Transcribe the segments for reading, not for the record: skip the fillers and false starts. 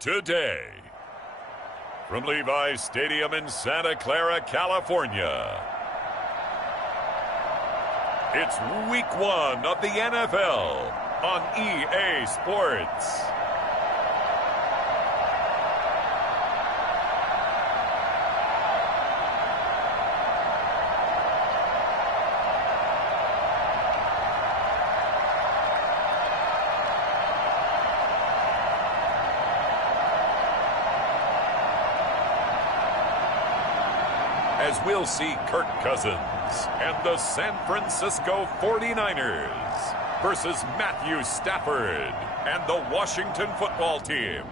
today. From Levi's Stadium in Santa Clara, California, it's Week 1 of the NFL on EA Sports. As we'll see Kirk Cousins and the San Francisco 49ers versus Matthew Stafford and the Washington football team.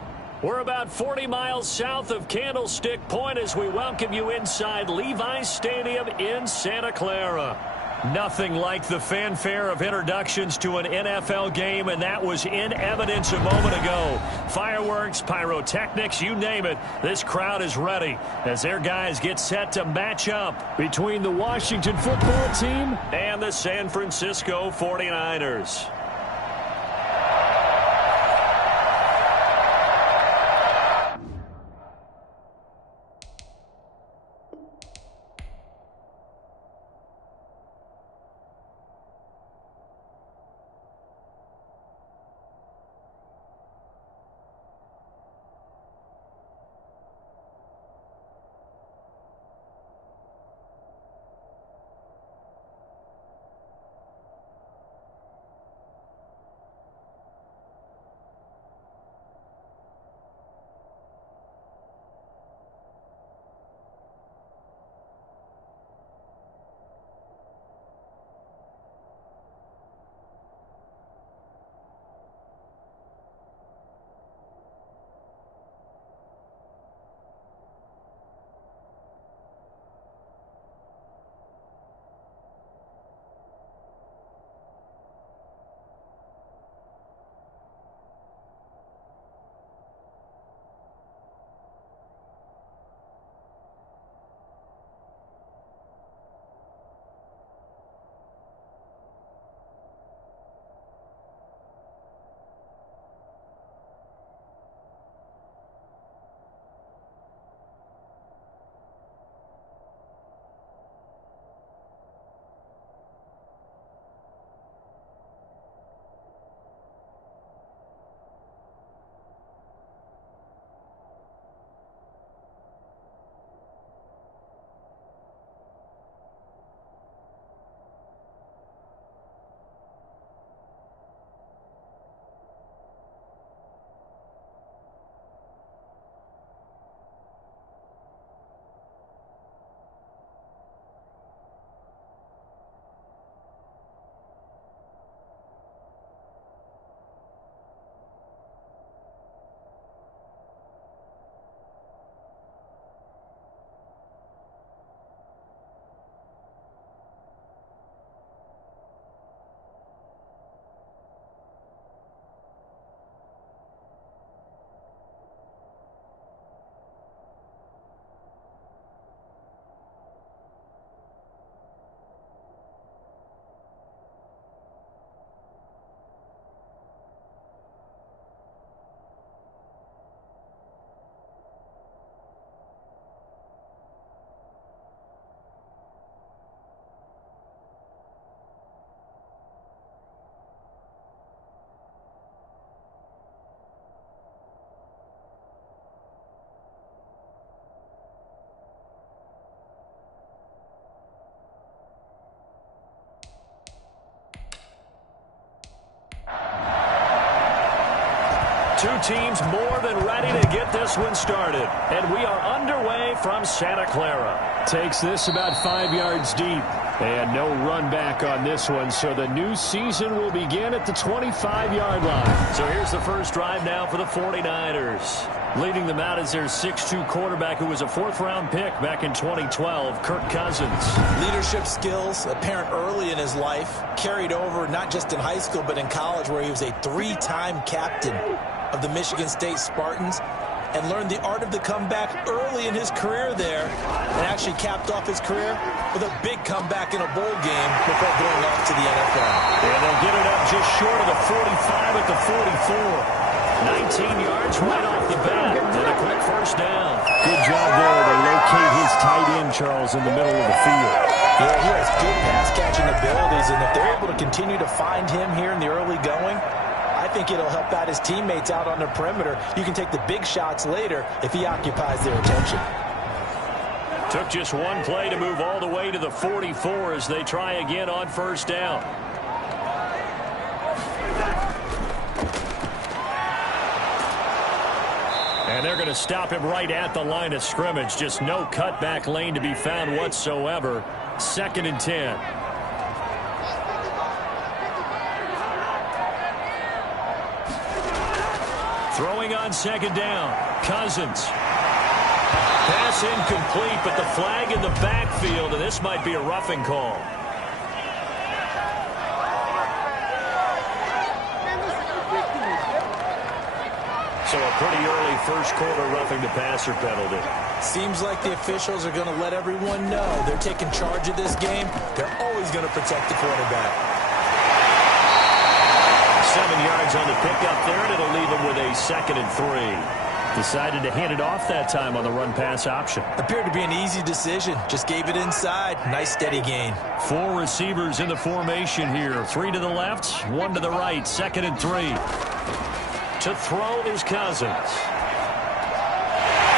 We're about 40 miles south of Candlestick Point as we welcome you inside Levi's Stadium in Santa Clara. Nothing like the fanfare of introductions to an NFL game, and that was in evidence a moment ago. Fireworks, pyrotechnics, you name it. This crowd is ready as their guys get set to match up between the Washington football team and the San Francisco 49ers. Two teams more than ready to get this one started. And we are underway from Santa Clara. Takes this about 5 yards deep. And no run back on this one, so the new season will begin at the 25-yard line. So here's the first drive now for the 49ers. Leading them out is their 6'2 quarterback who was a fourth-round pick back in 2012, Kirk Cousins. Leadership skills apparent early in his life, carried over not just in high school but in college, where he was a three-time captain of the Michigan State Spartans and learned the art of the comeback early in his career there, and actually capped off his career with a big comeback in a bowl game before going off to the NFL. And they'll get it up just short of the 45 at the 44. 19 yards right off off the bat. And a quick first down. Good job there to locate his tight end, Charles, in the middle of the field. Yeah, he has good pass-catching abilities, and if they're able to continue to find him here in the early going, I think it'll help out his teammates out on the perimeter. You can take the big shots later if he occupies their attention. Took just one play to move all the way to the 44 as they try again on first down. And they're going to stop him right at the line of scrimmage. Just no cutback lane to be found whatsoever. 2nd and 10. Throwing on 2nd down. Cousins. Pass incomplete, but the flag in the backfield, and this might be a roughing call. So a pretty early first quarter roughing the passer penalty. Seems like the officials are going to let everyone know they're taking charge of this game. They're always going to protect the quarterback. 7 yards on the pickup there, and it'll leave him with a 2nd and 3. Decided to hand it off that time on the run-pass option. Appeared to be an easy decision. Just gave it inside. Nice steady gain. 4 receivers in the formation here. 3 to the left, 1 to the right. 2nd and 3. To throw is Cousins.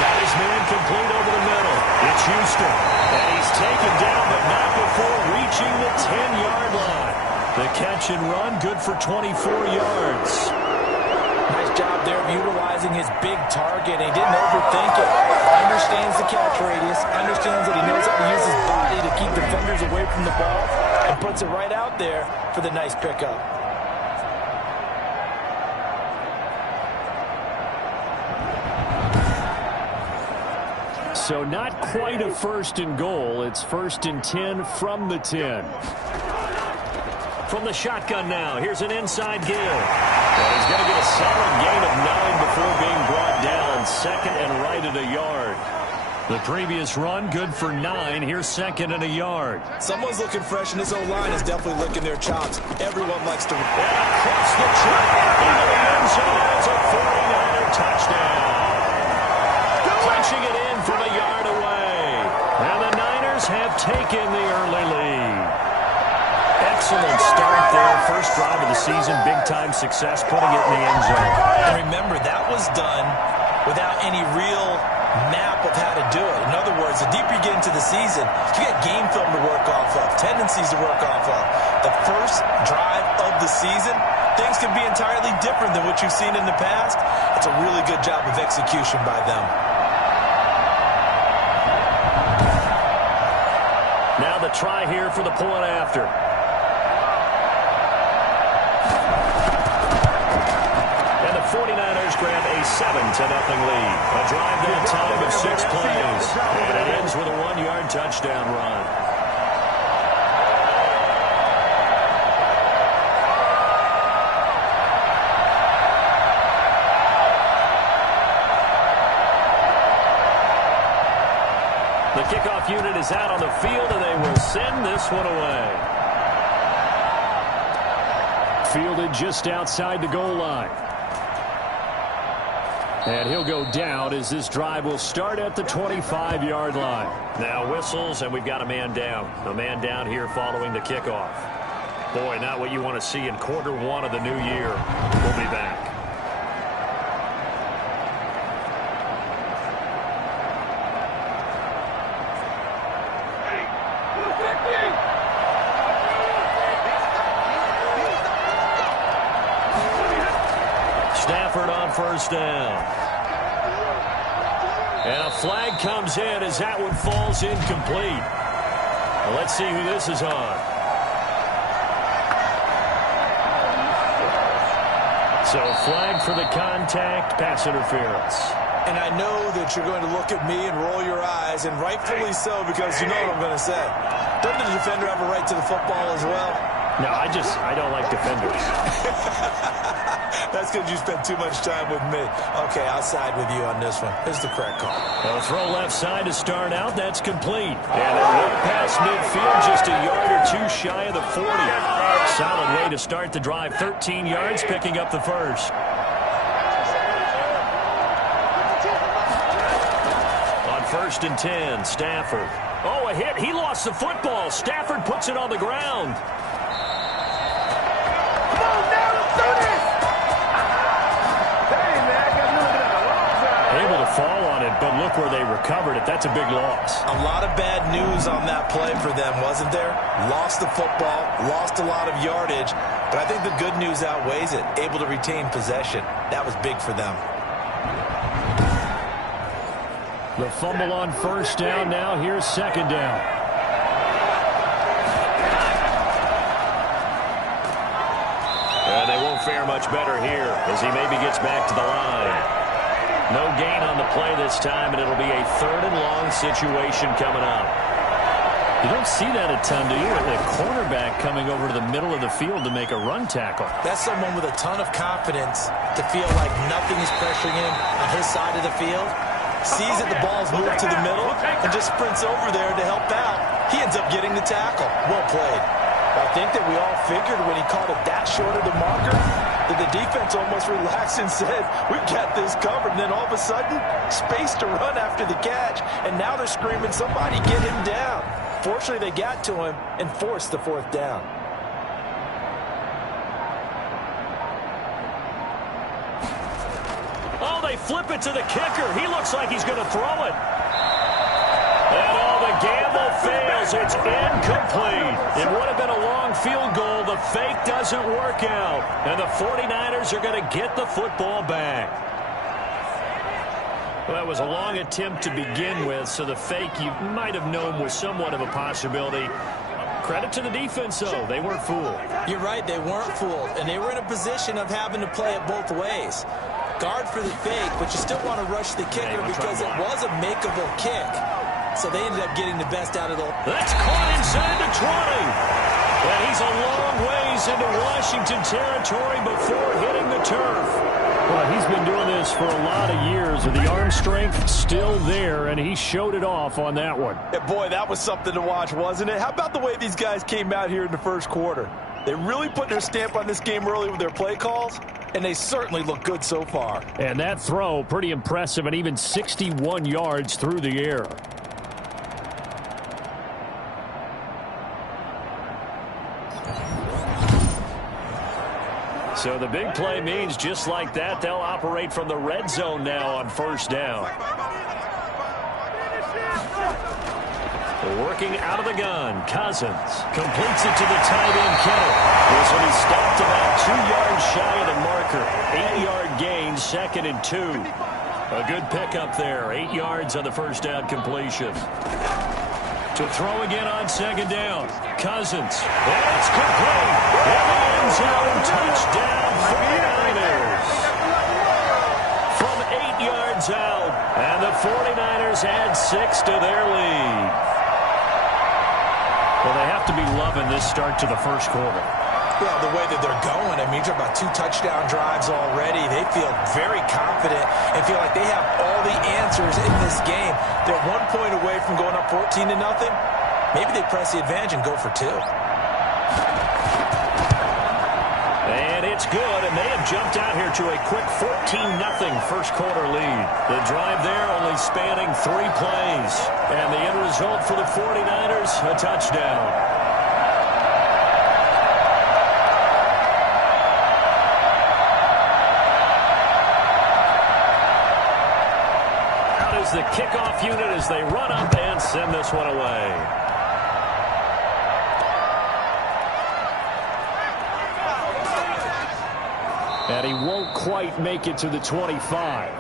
Got his man complete over the middle. It's Houston. And he's taken down, but not before reaching the 10-yard line. The catch and run, good for 24 yards. Nice job there of utilizing his big target. And he didn't overthink it. Understands the catch radius. Understands that he knows how to use his body to keep defenders away from the ball. And puts it right out there for the nice pickup. So not quite a 1st and goal. It's 1st and 10 from the 10. From the shotgun now, here's an inside give. Well, he's going to get a solid gain of 9 before being brought down. 2nd and right at a yard. The previous run, good for 9. Here's 2nd and a yard. Someone's looking fresh, and this O-line is definitely licking their chops. Everyone likes to... And across the track into the end zone. It's a 49er touchdown. Punching it in from a yard away. And the Niners have taken the early lead. Excellent start there. First drive of the season. Big-time success putting it in the end zone. And remember, that was done without any real map of how to do it. In other words, the deeper you get into the season, you get game film to work off of, tendencies to work off of. The first drive of the season, things can be entirely different than what you've seen in the past. It's a really good job of execution by them. Now the try here for the point after. And the 49ers grab a 7-0 lead. A drive that time of 6 plays. And it ends with a 1-yard touchdown run. The kickoff unit is out on the field, and they will send this one away. Fielded just outside the goal line. And he'll go down as this drive will start at the 25-yard line. Now whistles, and we've got a man down. A man down here following the kickoff. Boy, not what you want to see in quarter 1 of the new year. We'll be back. Stafford on first down. And a flag comes in as that one falls incomplete. Well, let's see who this is on. So flag for the contact, pass interference. And I know that you're going to look at me and roll your eyes, and rightfully so, because you know what I'm going to say. Doesn't the defender have a right to the football as well? No, I don't like defenders. That's because you spent too much time with me. Okay, I'll side with you on this one. Here's the correct call. A throw left side to start out. That's complete. And a way past midfield, just a yard or two shy of the 40. Solid way to start the drive. 13 yards, picking up the first. first and 10. Stafford. Oh, a hit. He lost the football. Stafford puts it on the ground. Come on now, let's do this! Hey, man, I got looking at the wrong side. Able to fall on it, but look where they recovered it. That's a big loss. A lot of bad news on that play for them, wasn't there? Lost the football, lost a lot of yardage, but I think the good news outweighs it. Able to retain possession. That was big for them. The fumble on first down now. Here's second down. And they won't fare much better here as he maybe gets back to the line. No gain on the play this time, and it'll be a third and long situation coming up. You don't see that a ton, do you? The cornerback coming over to the middle of the field to make a run tackle. That's someone with a ton of confidence to feel like nothing is pressuring him on his side of the field. Sees that the ball's moved to the middle and just sprints over there to help out. He ends up getting the tackle. Well played. I think that we all figured when he caught it that short of the marker that the defense almost relaxed and said, we've got this covered. And then all of a sudden, space to run after the catch. And now they're screaming, somebody get him down. Fortunately, they got to him and forced the fourth down. Oh, they flip it to the kicker. He looks like he's going to throw it. And oh, the gamble fails. It's incomplete. It would have been a long field goal. The fake doesn't work out. And the 49ers are going to get the football back. Well, that was a long attempt to begin with, so the fake you might have known was somewhat of a possibility. Credit to the defense, though. They weren't fooled. You're right, they weren't fooled. And they were in a position of having to play it both ways. Guard for the fake, but you still want to rush the kicker because it was a makeable kick. So they ended up getting the best out of the... That's caught inside the 20. And he's a long ways into Washington territory before hitting the turf. Well, he's been doing this for a lot of years, with the arm strength still there, and he showed it off on that one. Yeah, boy, that was something to watch, wasn't it? How about the way these guys came out here in the first quarter? They really put their stamp on this game early with their play calls, and they certainly look good so far. And that throw, pretty impressive, and even 61 yards through the air. So the big play means just like that, they'll operate from the red zone now on first down. Working out of the gun, Cousins completes it to the tight end, Kittle. This will be stopped about 2 yards shy of the marker. 8-yard gain, 2nd and 2. A good pickup there, 8 yards on the first down completion. To throw again on second down, Cousins. And it's complete. In the end zone, touchdown 49ers. From 8 yards out, and the 49ers add 6 to their lead. Well, they have to be loving this start to the first quarter. Well, the way that they're going, I mean, you're talking about 2 touchdown drives already. They feel very confident and feel like they have all the answers in this game. They're 1 point away from going up 14-0. Maybe they press the advantage and go for 2. And it's good, and they have jumped out here to a quick 14-0 first quarter lead. The drive there only spanning 3 plays. And the end result for the 49ers, a touchdown. The kickoff unit as they run up and send this one away. And he won't quite make it to the 25.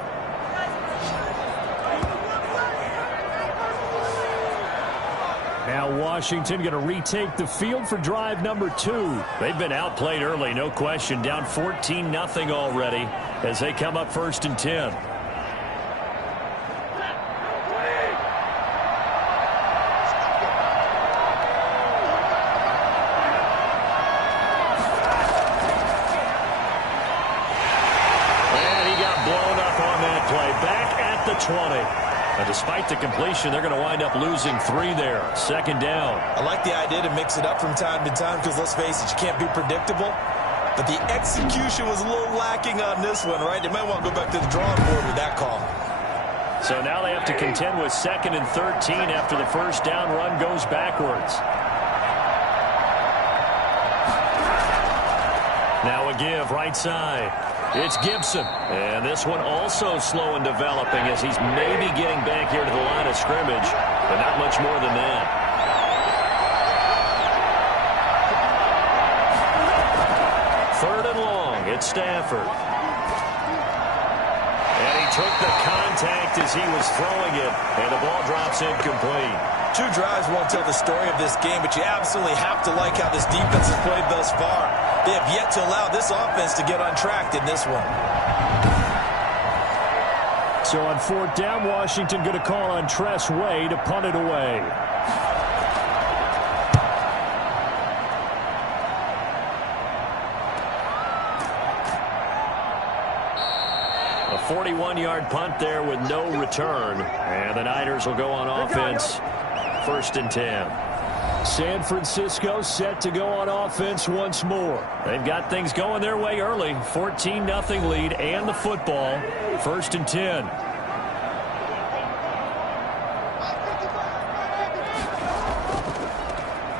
Now Washington going to retake the field for drive number 2. They've been outplayed early, no question, down 14-0 already as they come up 1st and 10. Back at the 20. And despite the completion, they're going to wind up losing 3 there. 2nd down. I like the idea to mix it up from time to time because, let's face it, you can't be predictable. But the execution was a little lacking on this one, right? They might want to go back to the drawing board with that call. So now they have to contend with 2nd and 13 after the first down run goes backwards. Now a give right side. It's Gibson. And this one also slow in developing as he's maybe getting back here to the line of scrimmage, but not much more than that. Third and long. It's Stafford. And he took the contact as he was throwing it, and the ball drops incomplete. 2 drives won't tell the story of this game, but you absolutely have to like how this defense has played thus far. They have yet to allow this offense to get untracked in this one. So on 4th down, Washington going to call on Tress Way to punt it away. A 41-yard punt there with no return. And the Niners will go on offense. 1st and 10. San Francisco set to go on offense once more. They've got things going their way early. 14-0 lead and the football. 1st and 10.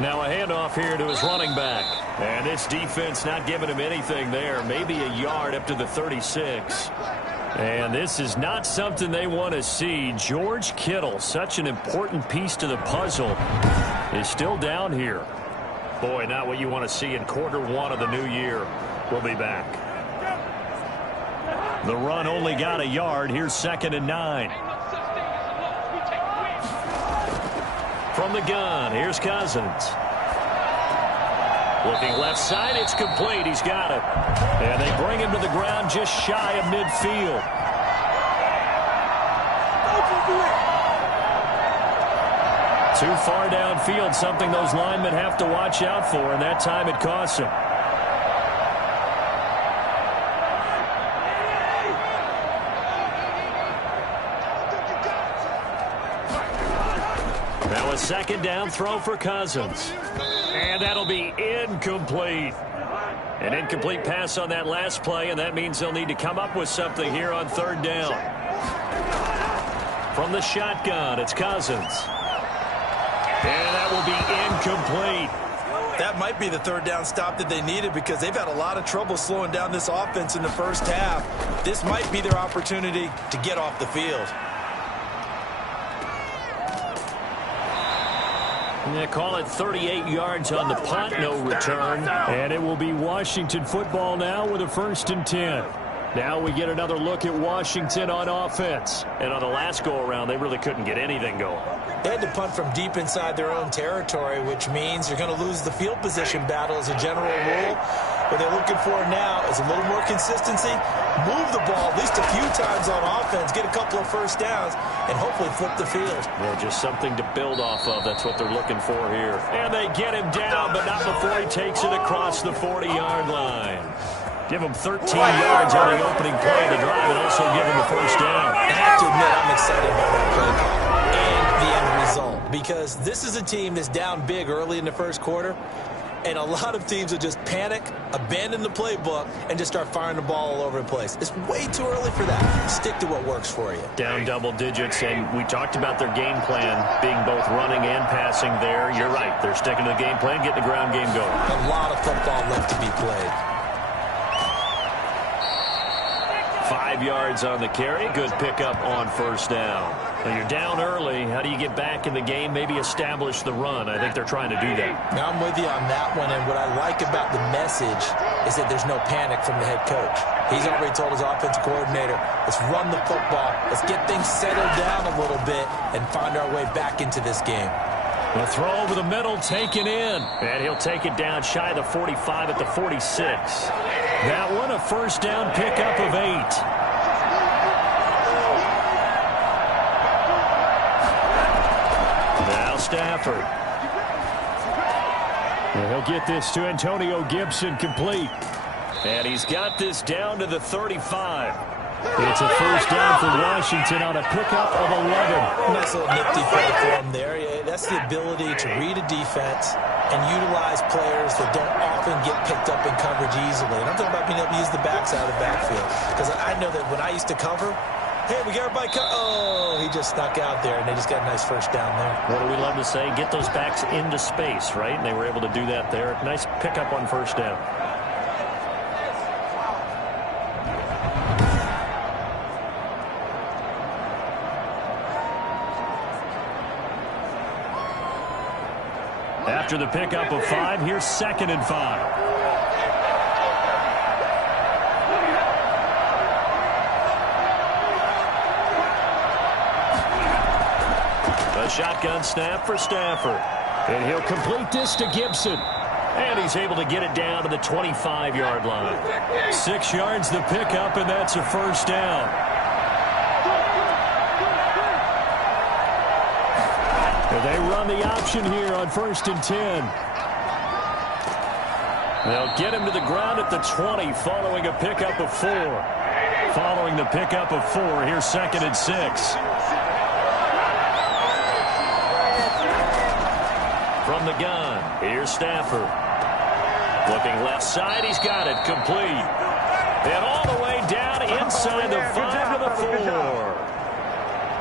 Now a handoff here to his running back. And this defense not giving him anything there. Maybe a yard up to the 36. And this is not something they want to see. George Kittle, such an important piece to the puzzle, is still down here. Boy, not what you want to see in Q1 of the new year. We'll be back. The run only got a yard. Here's 2nd and 9. From the gun, here's Cousins. Looking left side, it's complete. He's got it. And they bring him to the ground just shy of midfield. Too far downfield, something those linemen have to watch out for, and that time it costs them. Now a 2nd down throw for Cousins. And that'll be incomplete. An incomplete pass on that last play, and that means they'll need to come up with something here on 3rd down. From the shotgun, it's Cousins. And that will be incomplete. That might be the 3rd down stop that they needed because they've had a lot of trouble slowing down this offense in the first half. This might be their opportunity to get off the field. They call it 38 yards on the punt, no return. And it will be Washington football now with a 1st and 10. Now we get another look at Washington on offense. And on the last go-around, they really couldn't get anything going. They had to punt from deep inside their own territory, which means you're going to lose the field position battle as a general rule. What they're looking for now is a little more consistency, move the ball at least a few times on offense, get a couple of 1st downs, and hopefully flip the field. Yeah, just something to build off of. That's what they're looking for here. And they get him down, but not before he takes it across the 40-yard line. Give him 13 yards on the opening play of the drive and also give him a 1st down. I have to admit, I'm excited about that play call and the end result because this is a team that's down big early in the 1st quarter, and a lot of teams will just panic, abandon the playbook, and just start firing the ball all over the place. It's way too early for that. Stick to what works for you. Down double digits, and we talked about their game plan being both running and passing there. You're right. They're sticking to the game plan, getting the ground game going. A lot of football left to be played. 5 yards on the carry. Good pickup on 1st down. Now you're down early. How do you get back in the game? Maybe establish the run. I think they're trying to do that. Now I'm with you on that one, and what I like about the message is that there's no panic from the head coach. He's already told his offensive coordinator, let's run the football. Let's get things settled down a little bit and find our way back into this game. The throw over the middle, taken in. And he'll take it down shy of the 45 at the 46. That one, a 1st down pickup of 8. Now Stafford. And he'll get this to Antonio Gibson complete. And he's got this down to the 35. It's a 1st down for Washington on a pickup of 11. Nice little nifty play for him there. Yeah, that's the ability to read a defense and utilize players that don't often get picked up in coverage easily. And I'm talking about being able to use the backside of the backfield. Because I know that when I used to cover, Hey, we got everybody. Oh, he just snuck out there, and they just got a nice first down there. What do we love to say? Get those backs into space, right? And they were able to do that there. Nice pickup on first down. After the pickup of 5, here's 2nd and 5. A shotgun snap for Stafford. And he'll complete this to Gibson. And he's able to get it down to the 25-yard line. 6 yards the pickup, and that's a first down. And they run the option here on 1st and 10. They'll get him to the ground at the 20 following a pickup of 4. Following the pickup of 4, here's 2nd and 6. From the gun, here's Stafford. Looking left side, he's got it, complete. And all the way down inside the 5 to the 4.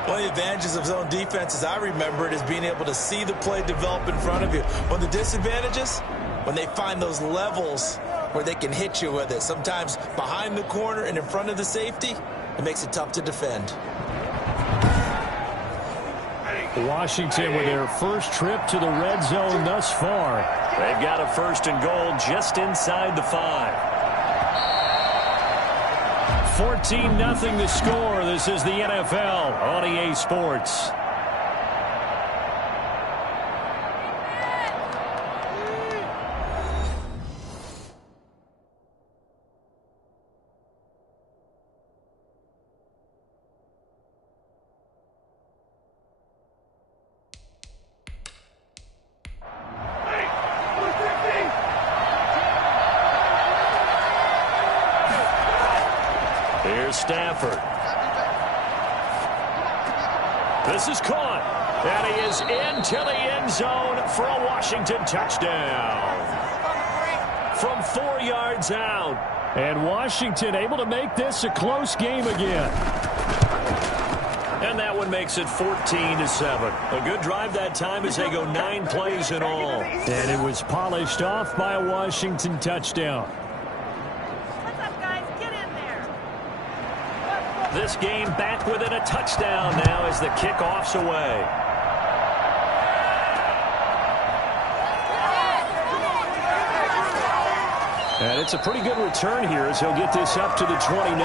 One of the advantages of zone defense, as I remember it, is being able to see the play develop in front of you. One of the disadvantages, when they find those levels where they can hit you with it. Sometimes behind the corner and in front of the safety, it makes it tough to defend. Washington with their first trip to the red zone thus far. They've got a 1st and goal just inside the 5. 14-0 the score. This is the NFL on EA Sports. Here's Stafford. This is caught. And he is into the end zone for a Washington touchdown. From 4 yards out. And Washington able to make this a close game again. And that one makes it 14-7. A good drive that time as they go 9 plays in all. And it was polished off by a Washington touchdown. This game back within a touchdown now as the kickoff's away. And it's a pretty good return here as he'll get this up to the 29.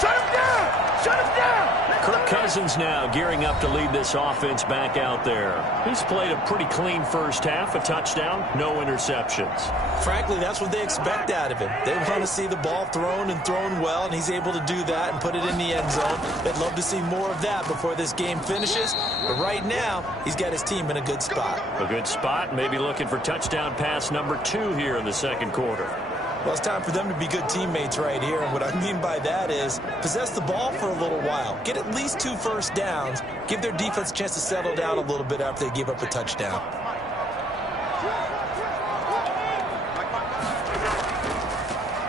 Shut him down! Shut him down! Kirk Cousins now gearing up to lead this offense back out there. He's played a pretty clean first half, a touchdown, no interceptions. Frankly, that's what they expect out of him. They want to see the ball thrown and thrown well, and he's able to do that and put it in the end zone. They'd love to see more of that before this game finishes. But right now, he's got his team in a good spot. A good spot, maybe looking for touchdown pass number 2 here in the second quarter. Well, it's time for them to be good teammates right here. And what I mean by that is possess the ball for a little while. Get at least 2 first downs. Give their defense a chance to settle down a little bit after they give up a touchdown.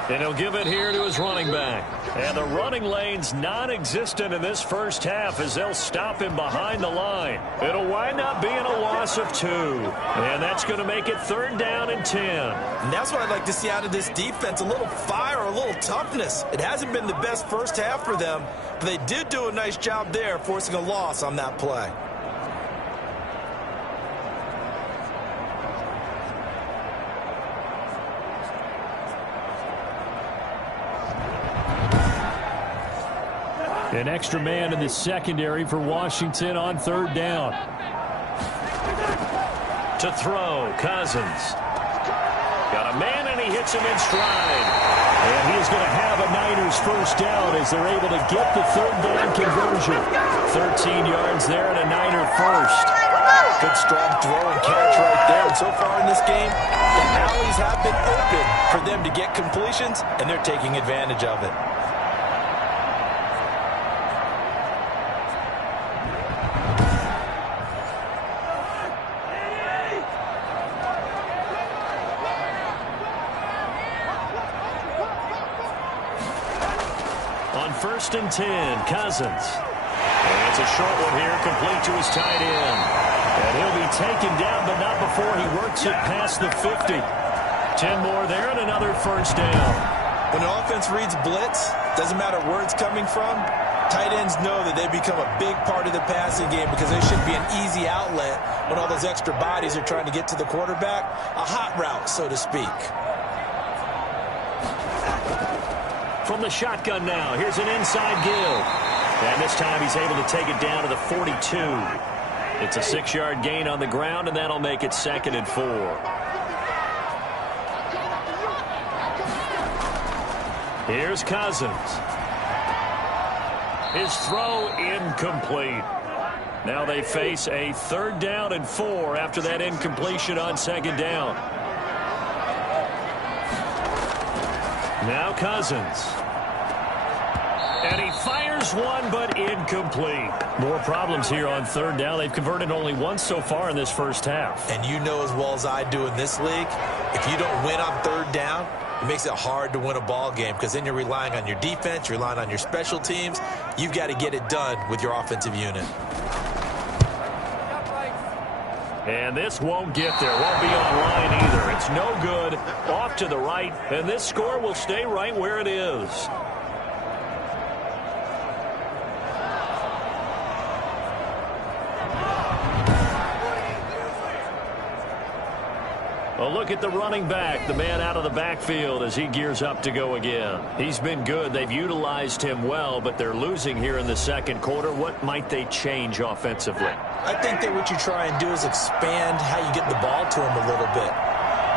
And he'll give it here to his running back. And the running lane's non-existent in this first half as they'll stop him behind the line. It'll wind up being a loss of 2. And that's going to make it 3rd down and 10. And that's what I'd like to see out of this defense, a little fire, a little toughness. It hasn't been the best first half for them, but they did do a nice job there forcing a loss on that play. An extra man in the secondary for Washington on 3rd down. To throw, Cousins. Got a man, and he hits him in stride. And he is going to have a Niners first down as they're able to get the 3rd down conversion. 13 yards there and a Niner first. Good strong throw and catch right there. And so far in this game, the alleys have been open for them to get completions, and they're taking advantage of it. First and 10, Cousins. And it's a short one here, complete to his tight end. And he'll be taken down, but not before he works it past the 50. 10 more there and another first down. When an offense reads blitz, doesn't matter where it's coming from, tight ends know that they become a big part of the passing game because there should be an easy outlet when all those extra bodies are trying to get to the quarterback. A hot route, so to speak. From the shotgun now, here's an inside give. And this time he's able to take it down to the 42. It's a 6-yard gain on the ground, and that'll make it 2nd and 4. Here's Cousins. His throw incomplete. Now they face a 3rd down and 4 after that incompletion on 2nd down. Now Cousins. And he fires one, but incomplete. More problems here on 3rd down. They've converted only once so far in this first half. And you know as well as I do in this league, if you don't win on 3rd down, it makes it hard to win a ball game because then you're relying on your defense, you're relying on your special teams. You've got to get it done with your offensive unit. And this won't get there. Won't be online either. It's no good. Off to the right. And this score will stay right where it is. A look at the running back, the man out of the backfield as he gears up to go again. He's been good. They've utilized him well, but they're losing here in the 2nd quarter. What might they change offensively? I think that what you try and do is expand how you get the ball to him a little bit.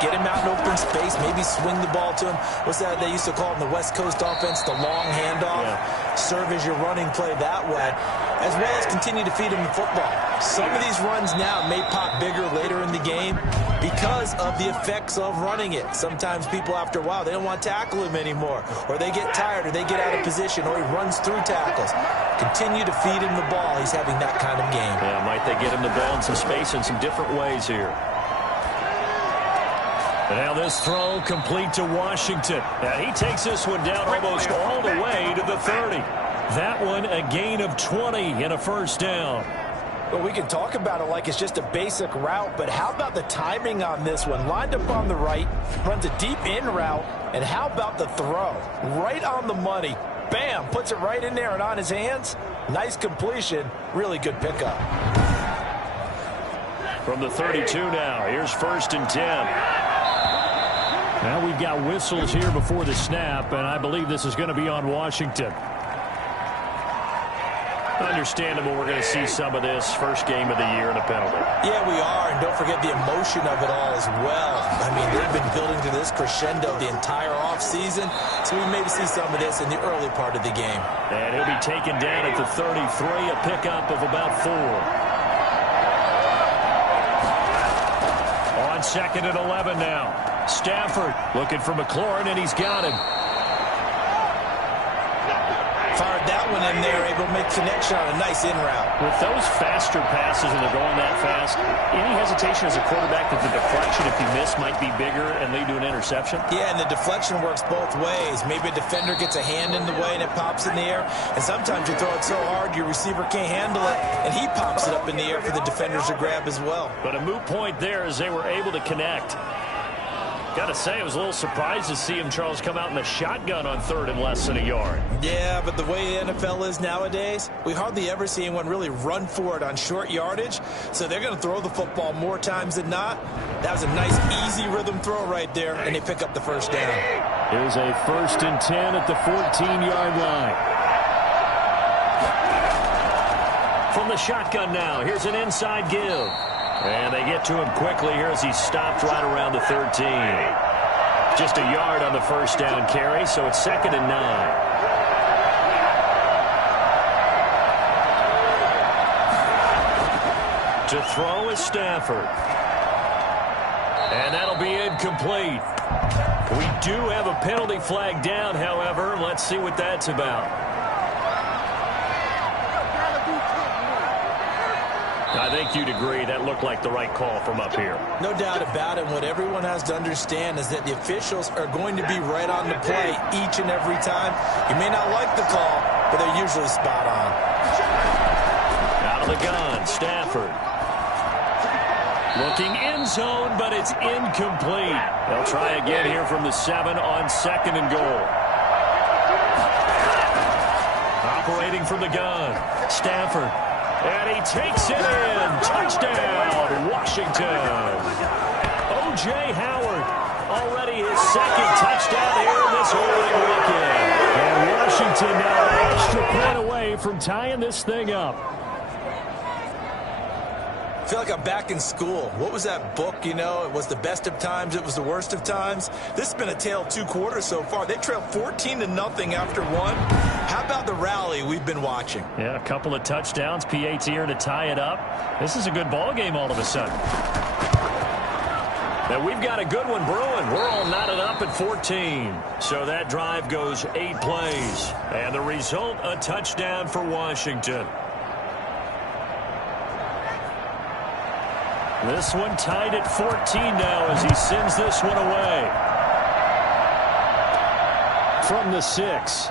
Get him out in open space, maybe swing the ball to him. What's that they used to call in the West Coast offense, the long handoff? Yeah. Serve as your running play that way, as well as continue to feed him the football. Some of these runs now may pop bigger later in the game because of the effects of running it. Sometimes people, after a while, they don't want to tackle him anymore, or they get tired, or they get out of position, or he runs through tackles. Continue to feed him the ball. He's having that kind of game. Yeah, might they get him the ball in some space in some different ways here. And now this throw complete to Washington. And he takes this one down almost all the way to the 30. That one a gain of 20 and a first down. Well, we can talk about it like it's just a basic route, but how about the timing on this one? Lined up on the right, runs a deep in route, and how about the throw? Right on the money. Bam, puts it right in there and on his hands. Nice completion, really good pickup. From the 32 now, here's 1st and 10. Now we've got whistles here before the snap, and I believe this is going to be on Washington. Understandable we're going to see some of this first game of the year and a penalty. Yeah, we are, and don't forget the emotion of it all as well. I mean, they've been building to this crescendo the entire offseason, so we maybe see some of this in the early part of the game. And he'll be taken down at the 33, a pickup of about 4. On 2nd and 11 now. Stafford looking for McLaurin, and he's got him. Fired that one in there, able to make connection on a nice in route. With those faster passes and they're going that fast, any hesitation as a quarterback that the deflection, if you miss, might be bigger and lead to an interception? Yeah, and the deflection works both ways. Maybe a defender gets a hand in the way and it pops in the air, and sometimes you throw it so hard your receiver can't handle it, and he pops it up in the air for the defenders to grab as well. But a moot point there as they were able to connect. Got to say, I was a little surprised to see him, Charles, come out in the shotgun on 3rd and less than a yard. Yeah, but the way the NFL is nowadays, we hardly ever see anyone really run for it on short yardage, so they're going to throw the football more times than not. That was a nice, easy rhythm throw right there, and they pick up the first down. Here's a 1st and 10 at the 14-yard line. From the shotgun now, here's an inside give. And they get to him quickly here as he's stopped right around the 13. Just a yard on the first down carry, so it's 2nd and 9. To throw is Stafford. And that'll be incomplete. We do have a penalty flag down, however. Let's see what that's about. I think you'd agree that looked like the right call from up here. No doubt about it. What everyone has to understand is that the officials are going to be right on the play each and every time. You may not like the call, but they're usually spot on. Out of the gun, Stafford. Looking end zone, but it's incomplete. They'll try again here from the 7 on 2nd and goal. Operating from the gun, Stafford. And he takes it in. Touchdown, Washington. O.J. Howard, already his 2nd touchdown here in this early weekend. And Washington now an extra point away from tying this thing up. I feel like I'm back in school. What was that book, you know? It was the best of times. It was the worst of times. This has been a tale of 2 quarters so far. They trailed 14-0 after 1. How about the rally we've been watching? Yeah, a couple of touchdowns. PAT here to tie it up. This is a good ball game all of a sudden. Now we've got a good one brewing. We're all knotted up at 14. So that drive goes 8 plays. And the result, a touchdown for Washington. This one tied at 14 now as he sends this one away. From the 6.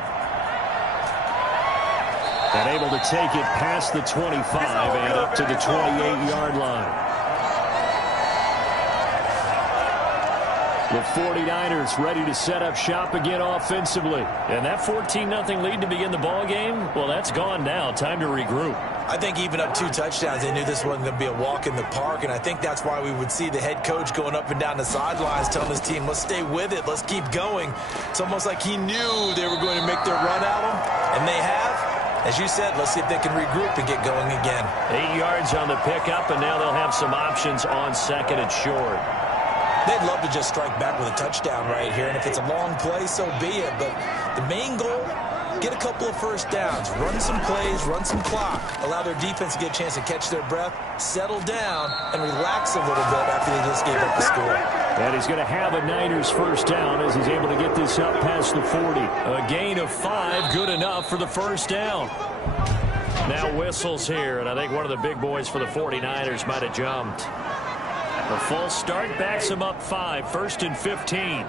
And able to take it past the 25 and up to the 28-yard line. The 49ers ready to set up shop again offensively. And that 14-0 lead to begin the ball game, well, that's gone now. Time to regroup. I think even up 2 touchdowns, they knew this wasn't going to be a walk in the park, and I think that's why we would see the head coach going up and down the sidelines telling his team, let's stay with it, let's keep going. It's almost like he knew they were going to make their run at him, and they have. As you said, let's see if they can regroup and get going again. 8 yards on the pickup, and now they'll have some options on 2nd and short. They'd love to just strike back with a touchdown right here, and if it's a long play, so be it. But the main goal, get a couple of first downs, run some plays, run some clock, allow their defense to get a chance to catch their breath, settle down, and relax a little bit after they just gave up the score. And he's going to have a Niners first down as he's able to get this up past the 40. A gain of 5, good enough for the first down. Now whistles here, and I think one of the big boys for the 49ers might have jumped. The full start backs him up 5, 1st and 15.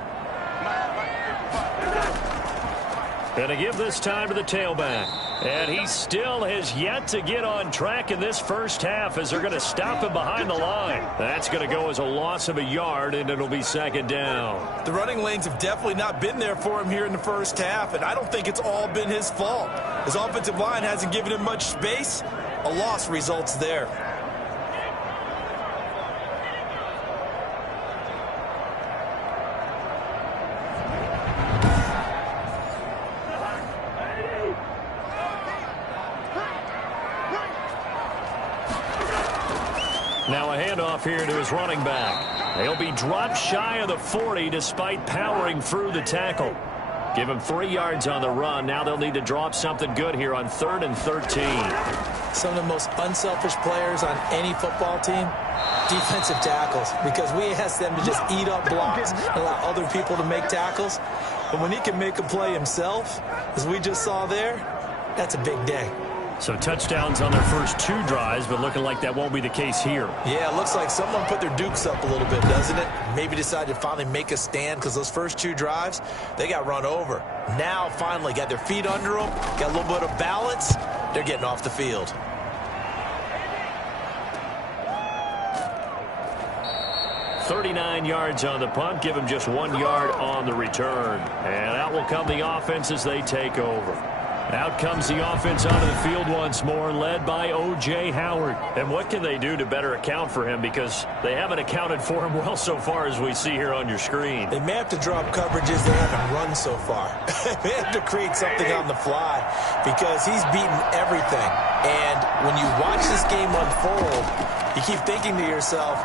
And to give this time to the tailback. And he still has yet to get on track in this first half as they're going to stop him behind the line. That's going to go as a loss of a yard, and it'll be 2nd down. The running lanes have definitely not been there for him here in the first half, and I don't think it's all been his fault. His offensive line hasn't given him much space. A loss results there. Now a handoff here to his running back. They'll be dropped shy of the 40 despite powering through the tackle. Give him 3 yards on the run. Now they'll need to drop something good here on 3rd and 13. Some of the most unselfish players on any football team, defensive tackles, because we ask them to just eat up blocks and allow other people to make tackles. But when he can make a play himself, as we just saw there, that's a big day. So touchdowns on their first 2 drives, but looking like that won't be the case here. Yeah, it looks like someone put their dukes up a little bit, doesn't it? Maybe decided to finally make a stand because those first 2 drives, they got run over. Now, finally, got their feet under them, got a little bit of balance. They're getting off the field. $39 yards on the punt, give him just 1 yard on the return. And out will come the offense as they take over. Out comes the offense onto the field once more, led by O.J. Howard. And what can they do to better account for him? Because they haven't accounted for him well so far as we see here on your screen. They may have to drop coverages they haven't run so far. They have to create something on the fly because he's beaten everything. And when you watch this game unfold, you keep thinking to yourself,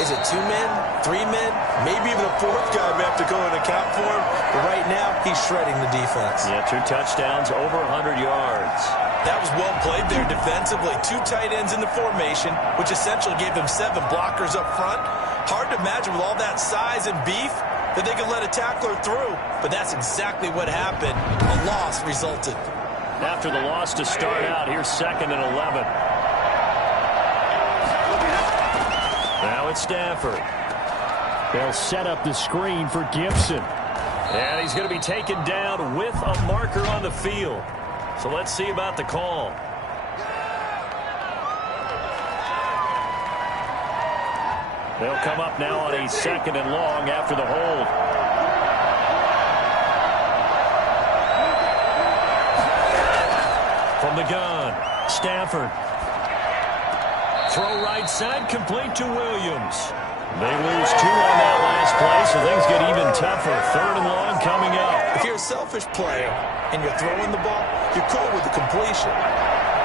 is it 2 men, 3 men, maybe even a 4th guy may have to go and account for him. But right now, he's shredding the defense. Yeah, 2 touchdowns, over 100 yards. That was well played there defensively. 2 tight ends in the formation, which essentially gave them 7 blockers up front. Hard to imagine with all that size and beef that they could let a tackler through. But that's exactly what happened. A loss resulted. After the loss to start out, here's 2nd and 11. Now it's Stafford. They'll set up the screen for Gibson. And he's going to be taken down with a marker on the field. So let's see about the call. They'll come up now on a 2nd and long after the hold. From the gun, Stafford. Throw right side, complete to Williams. They lose 2 on that last play, so things get even tougher. 3rd and long coming up. If you're a selfish player and you're throwing the ball, you're cool with the completion.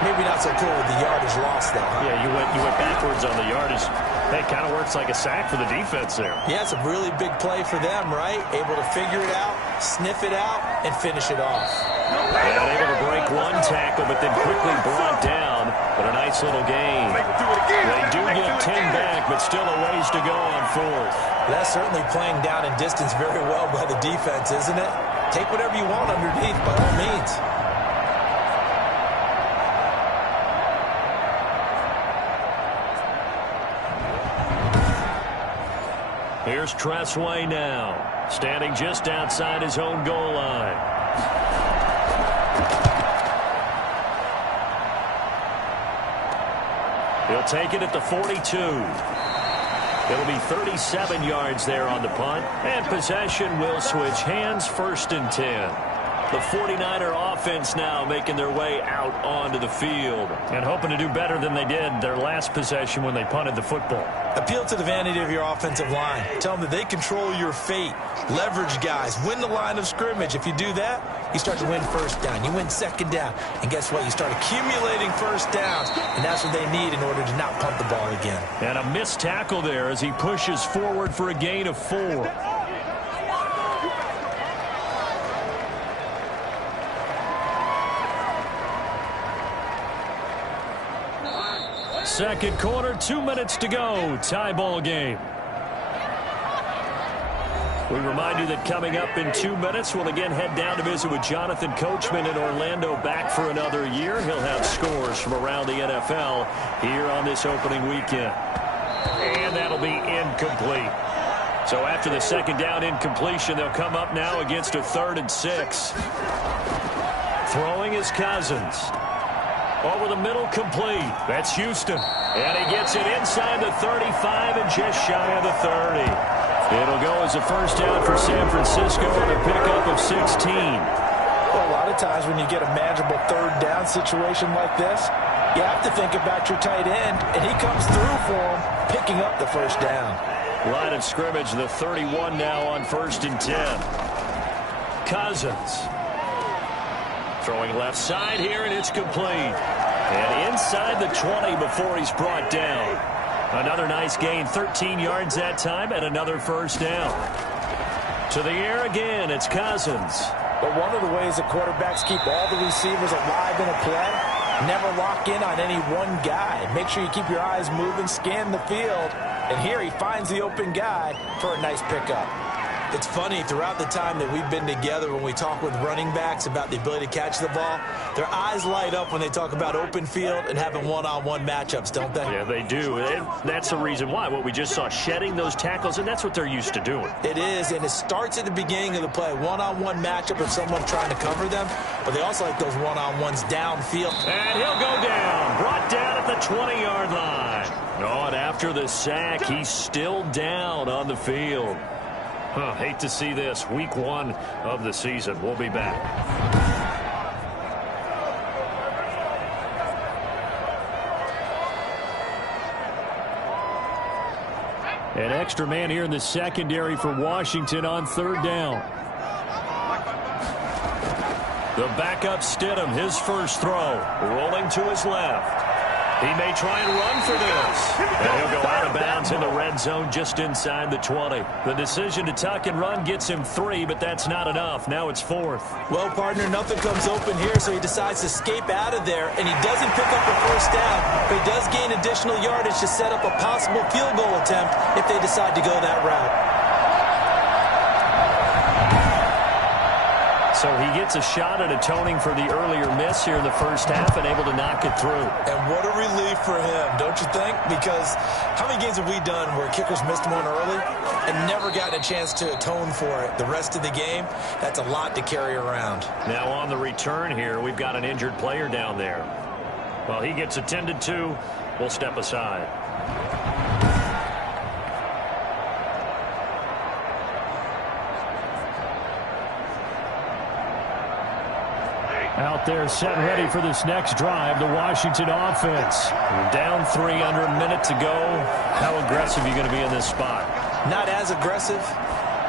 Maybe not so cool with the yardage loss, though. Huh? Yeah, you went backwards on the yardage. Hey, it kind of works like a sack for the defense there. Yeah, it's a really big play for them, right? Able to figure it out, sniff it out, and finish it off. And able to break one tackle, but then quickly brought down. But a nice little gain. They do get 10 back, but still a ways to go on 4th. That's certainly playing down in distance very well by the defense, isn't it? Take whatever you want underneath, by all means. Here's Tressway now, standing just outside his own goal line. He'll take it at the 42. It'll be 37 yards there on the punt. And possession will switch hands, 1st and 10. The 49er offense now making their way out onto the field and hoping to do better than they did their last possession when they punted the football. Appeal to the vanity of your offensive line. Tell them that they control your fate. Leverage guys. Win the line of scrimmage. If you do that, you start to win 1st down. You win 2nd down. And guess what? You start accumulating 1st downs. And that's what they need in order to not punt the ball again. And a missed tackle there as he pushes forward for a gain of 4. Second quarter, 2 minutes to go. Tie ball game. We remind you that coming up in 2 minutes, we'll again head down to visit with Jonathan Coachman in Orlando, back for another year. He'll have scores from around the NFL here on this opening weekend. And that'll be incomplete. So after the 2nd down incompletion, they'll come up now against a 3rd and 6. Throwing is Cousins. Over the middle, complete. That's Houston. And he gets it inside the 35 and just shy of the 30. It'll go as a 1st down for San Francisco on a pickup of 16. Well, a lot of times when you get a manageable 3rd down situation like this, you have to think about your tight end, and he comes through for him, picking up the 1st down. Line of scrimmage, the 31 now on 1st and 10. Cousins. Throwing left side here, and it's complete. And inside the 20 before he's brought down. Another nice gain, 13 yards that time, and another 1st down. To the air again, it's Cousins. But one of the ways that quarterbacks keep all the receivers alive in a play, never lock in on any one guy. Make sure you keep your eyes moving, scan the field, and here he finds the open guy for a nice pickup. It's funny, throughout the time that we've been together, when we talk with running backs about the ability to catch the ball, their eyes light up when they talk about open field and having one-on-one matchups, don't they? Yeah, they do. And that's the reason why. What we just saw, shedding those tackles, and that's what they're used to doing. It is, and it starts at the beginning of the play. One-on-one matchup of someone trying to cover them, but they also like those one-on-ones downfield. And he'll go down. Brought down at the 20-yard line. Oh, and after the sack, he's still down on the field. Hate to see this. Week 1 of the season. We'll be back. An extra man here in the secondary for Washington on 3rd down. The backup Stidham, his 1st throw. Rolling to his left. He may try and run for this. And he'll go out of bounds in the red zone just inside the 20. The decision to tuck and run gets him 3, but that's not enough. Now it's 4th. Well, partner, nothing comes open here, so he decides to escape out of there, and he doesn't pick up a 1st down, but he does gain additional yardage to set up a possible field goal attempt if they decide to go that route. So he gets a shot at atoning for the earlier miss here in the first half and able to knock it through. And what a relief for him, don't you think? Because how many games have we done where kickers missed one early and never gotten a chance to atone for it the rest of the game? That's a lot to carry around. Now on the return here, we've got an injured player down there. Well, he gets attended to. We'll step aside. Out there set ready for this next drive, the Washington offense. Down 3 under a minute to go. How aggressive are you going to be in this spot? Not as aggressive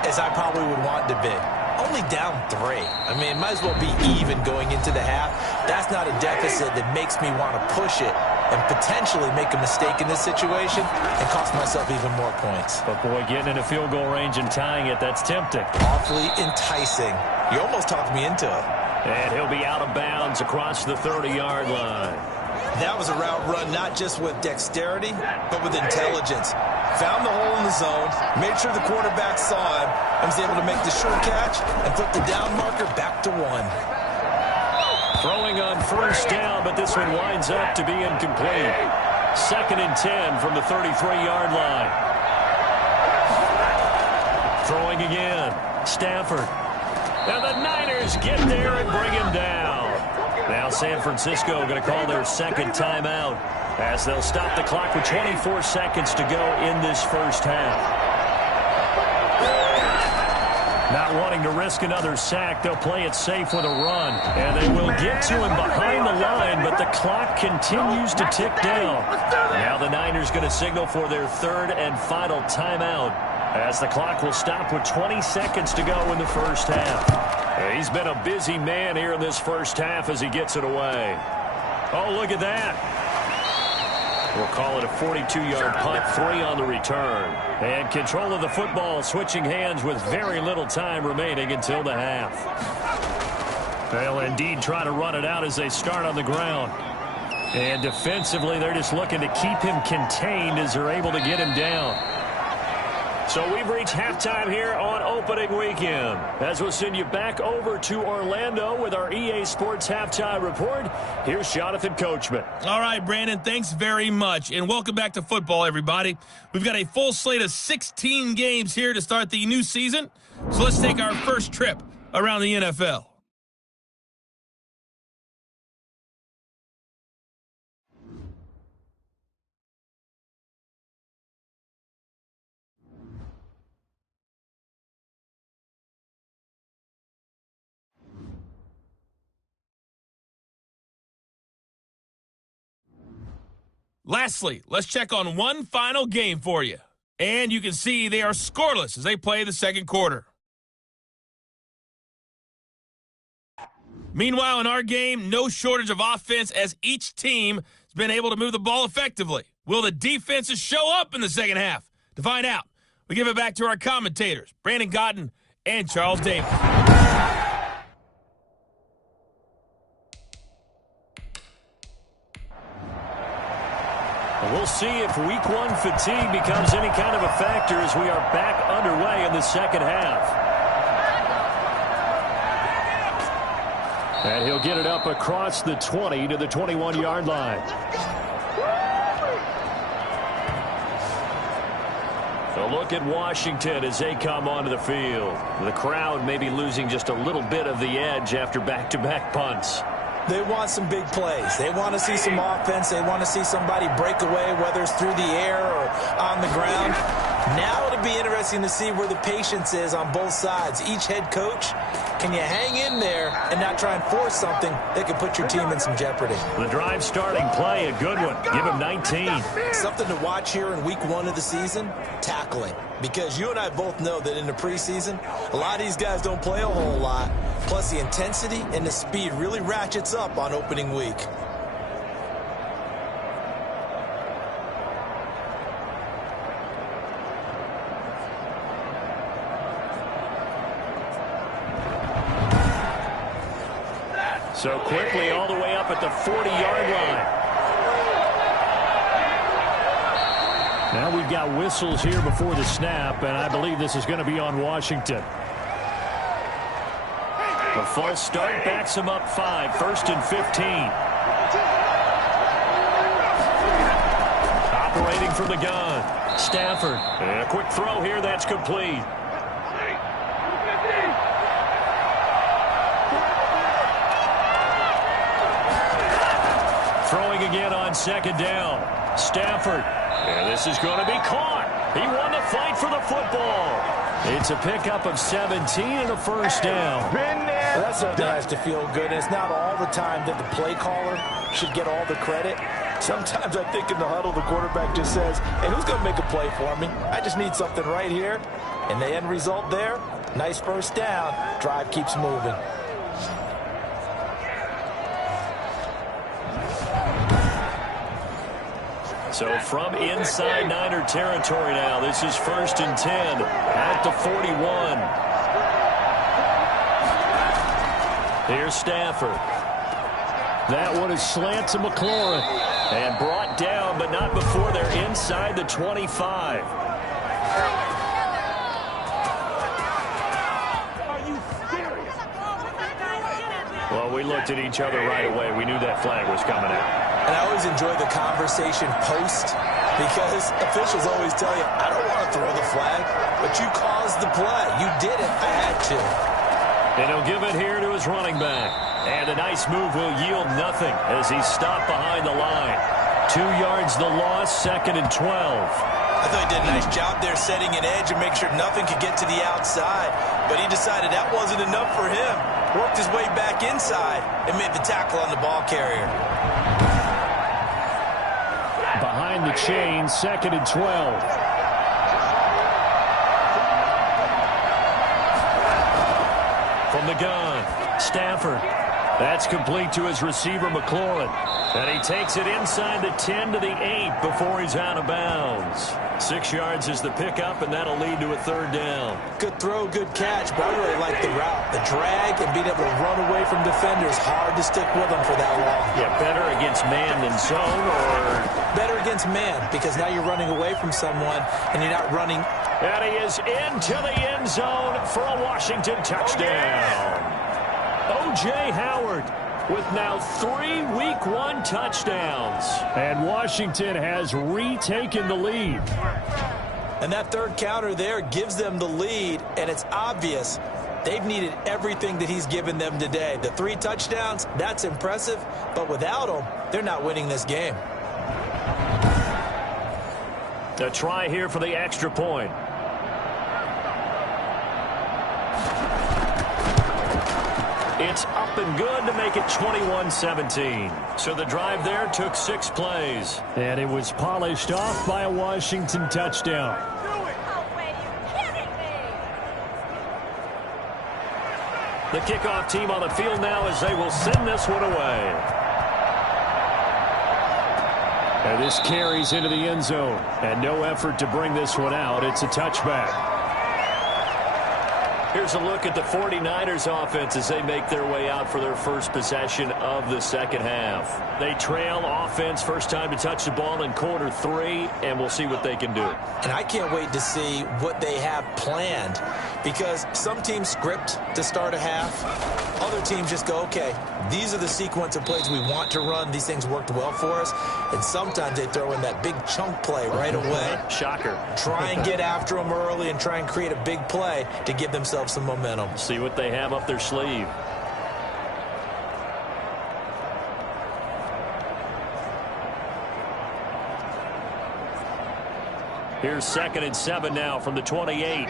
as I probably would want to be. Only down 3. I mean, it might as well be even going into the half. That's not a deficit that makes me want to push it and potentially make a mistake in this situation and cost myself even more points. But, boy, getting in a field goal range and tying it, that's tempting. Awfully enticing. You almost talked me into it. And he'll be out of bounds across the 30-yard line. That was a route run not just with dexterity, but with intelligence. Found the hole in the zone, made sure the quarterback saw him, and was able to make the short catch and put the down marker back to 1. Throwing on first down, but this one winds up to be incomplete. 2nd and 10 from the 33-yard line. Throwing again. Stafford. And the Niners get there and bring him down. Now San Francisco going to call their second timeout as they'll stop the clock with 24 seconds to go in this first half. Not wanting to risk another sack, they'll play it safe with a run. And they will get to him behind the line, but the clock continues to tick down. Now the Niners going to signal for their 3rd and final timeout, as the clock will stop with 20 seconds to go in the first half. He's been a busy man here in this first half as he gets it away. Oh, look at that. We'll call it a 42-yard punt, 3 on the return. And control of the football switching hands with very little time remaining until the half. They'll indeed try to run it out as they start on the ground. And defensively, they're just looking to keep him contained as they're able to get him down. So we've reached halftime here on opening weekend. As we'll send you back over to Orlando with our EA Sports Halftime Report, here's Jonathan Coachman. All right, Brandon, thanks very much. And welcome back to football, everybody. We've got a full slate of 16 games here to start the new season. So let's take our first trip around the NFL. Lastly, let's check on one final game for you. And you can see they are scoreless as they play the second quarter. Meanwhile, in our game, no shortage of offense as each team has been able to move the ball effectively. Will the defenses show up in the second half? To find out, we give it back to our commentators, Brandon Cotton and Charles Davis. We'll see if week 1 fatigue becomes any kind of a factor as we are back underway in the second half. And he'll get it up across the 20 to the 21-yard line. A look at Washington as they come onto the field. The crowd may be losing just a little bit of the edge after back-to-back punts. They want some big plays. They want to see some offense. They want to see somebody break away, whether it's through the air or on the ground. Now it'll be interesting to see where the patience is on both sides. Each head coach, can you hang in there and not try and force something that could put your team in some jeopardy? The drive starting play, a good one. Give him 19. Something to watch here in week 1 of the season, tackling. Because you and I both know that in the preseason, a lot of these guys don't play a whole lot. Plus, the intensity and the speed really ratchets up on opening week. So quickly all the way up at the 40-yard line. Now we've got whistles here before the snap, and I believe this is going to be on Washington. A false start backs him up 5, 1st and 15. Operating from the gun. Stafford. And a quick throw here. That's complete. Throwing again on 2nd down. Stafford. And this is going to be caught. He won the fight for the football. It's a pickup of 17 and a 1st down. That certainly has to feel good. And it's not all the time that the play caller should get all the credit. Sometimes I think in the huddle, the quarterback just says, hey, who's going to make a play for me? I just need something right here. And the end result there, nice 1st down. Drive keeps moving. So from inside Niner territory now, this is 1st and 10 at the 41. Here's Stafford. That one is slant to McLaurin. And brought down, but not before they're inside the 25. Well, we looked at each other right away. We knew that flag was coming out. And I always enjoy the conversation post because officials always tell you, I don't want to throw the flag, but you caused the play. You did it. I had to. And he'll give it here to his running back. And a nice move will yield nothing as he's stopped behind the line. 2 yards the loss, 2nd and 12. I thought he did a nice job there setting an edge and make sure nothing could get to the outside. But he decided that wasn't enough for him. Worked his way back inside and made the tackle on the ball carrier. Behind the chain, 2nd and 12. From the gun, Stafford. That's complete to his receiver, McLaurin. And he takes it inside the 10 to the 8 before he's out of bounds. 6 yards is the pickup, and that'll lead to a 3rd down. Good throw, good catch, but I really like the route. The drag and being able to run away from defenders, hard to stick with them for that long. Yeah, better against man than zone, or? Better against man, because now you're running away from someone, and you're not running. And he is into the end zone for a Washington touchdown. O.J. Howard with now 3 Week 1 touchdowns. And Washington has retaken the lead. And that 3rd counter there gives them the lead, and it's obvious they've needed everything that he's given them today. The 3 touchdowns, that's impressive, but without him, they're not winning this game. A try here for the extra point. It's up and good to make it 21-17. So the drive there took 6 plays. And it was polished off by a Washington touchdown. The kickoff team on the field now as they will send this one away. And this carries into the end zone. And no effort to bring this one out. It's a touchback. Here's a look at the 49ers offense as they make their way out for their first possession of the 2nd half. They trail offense, first time to touch the ball in quarter 3, and we'll see what they can do. And I can't wait to see what they have planned, because some teams script to start a half. Other teams just go, okay, these are the sequence of plays we want to run. These things worked well for us. And sometimes they throw in that big chunk play right away. Shocker. Try and get after them early and try and create a big play to give themselves some momentum. See what they have up their sleeve. Here's 2nd and 7 now from the 28.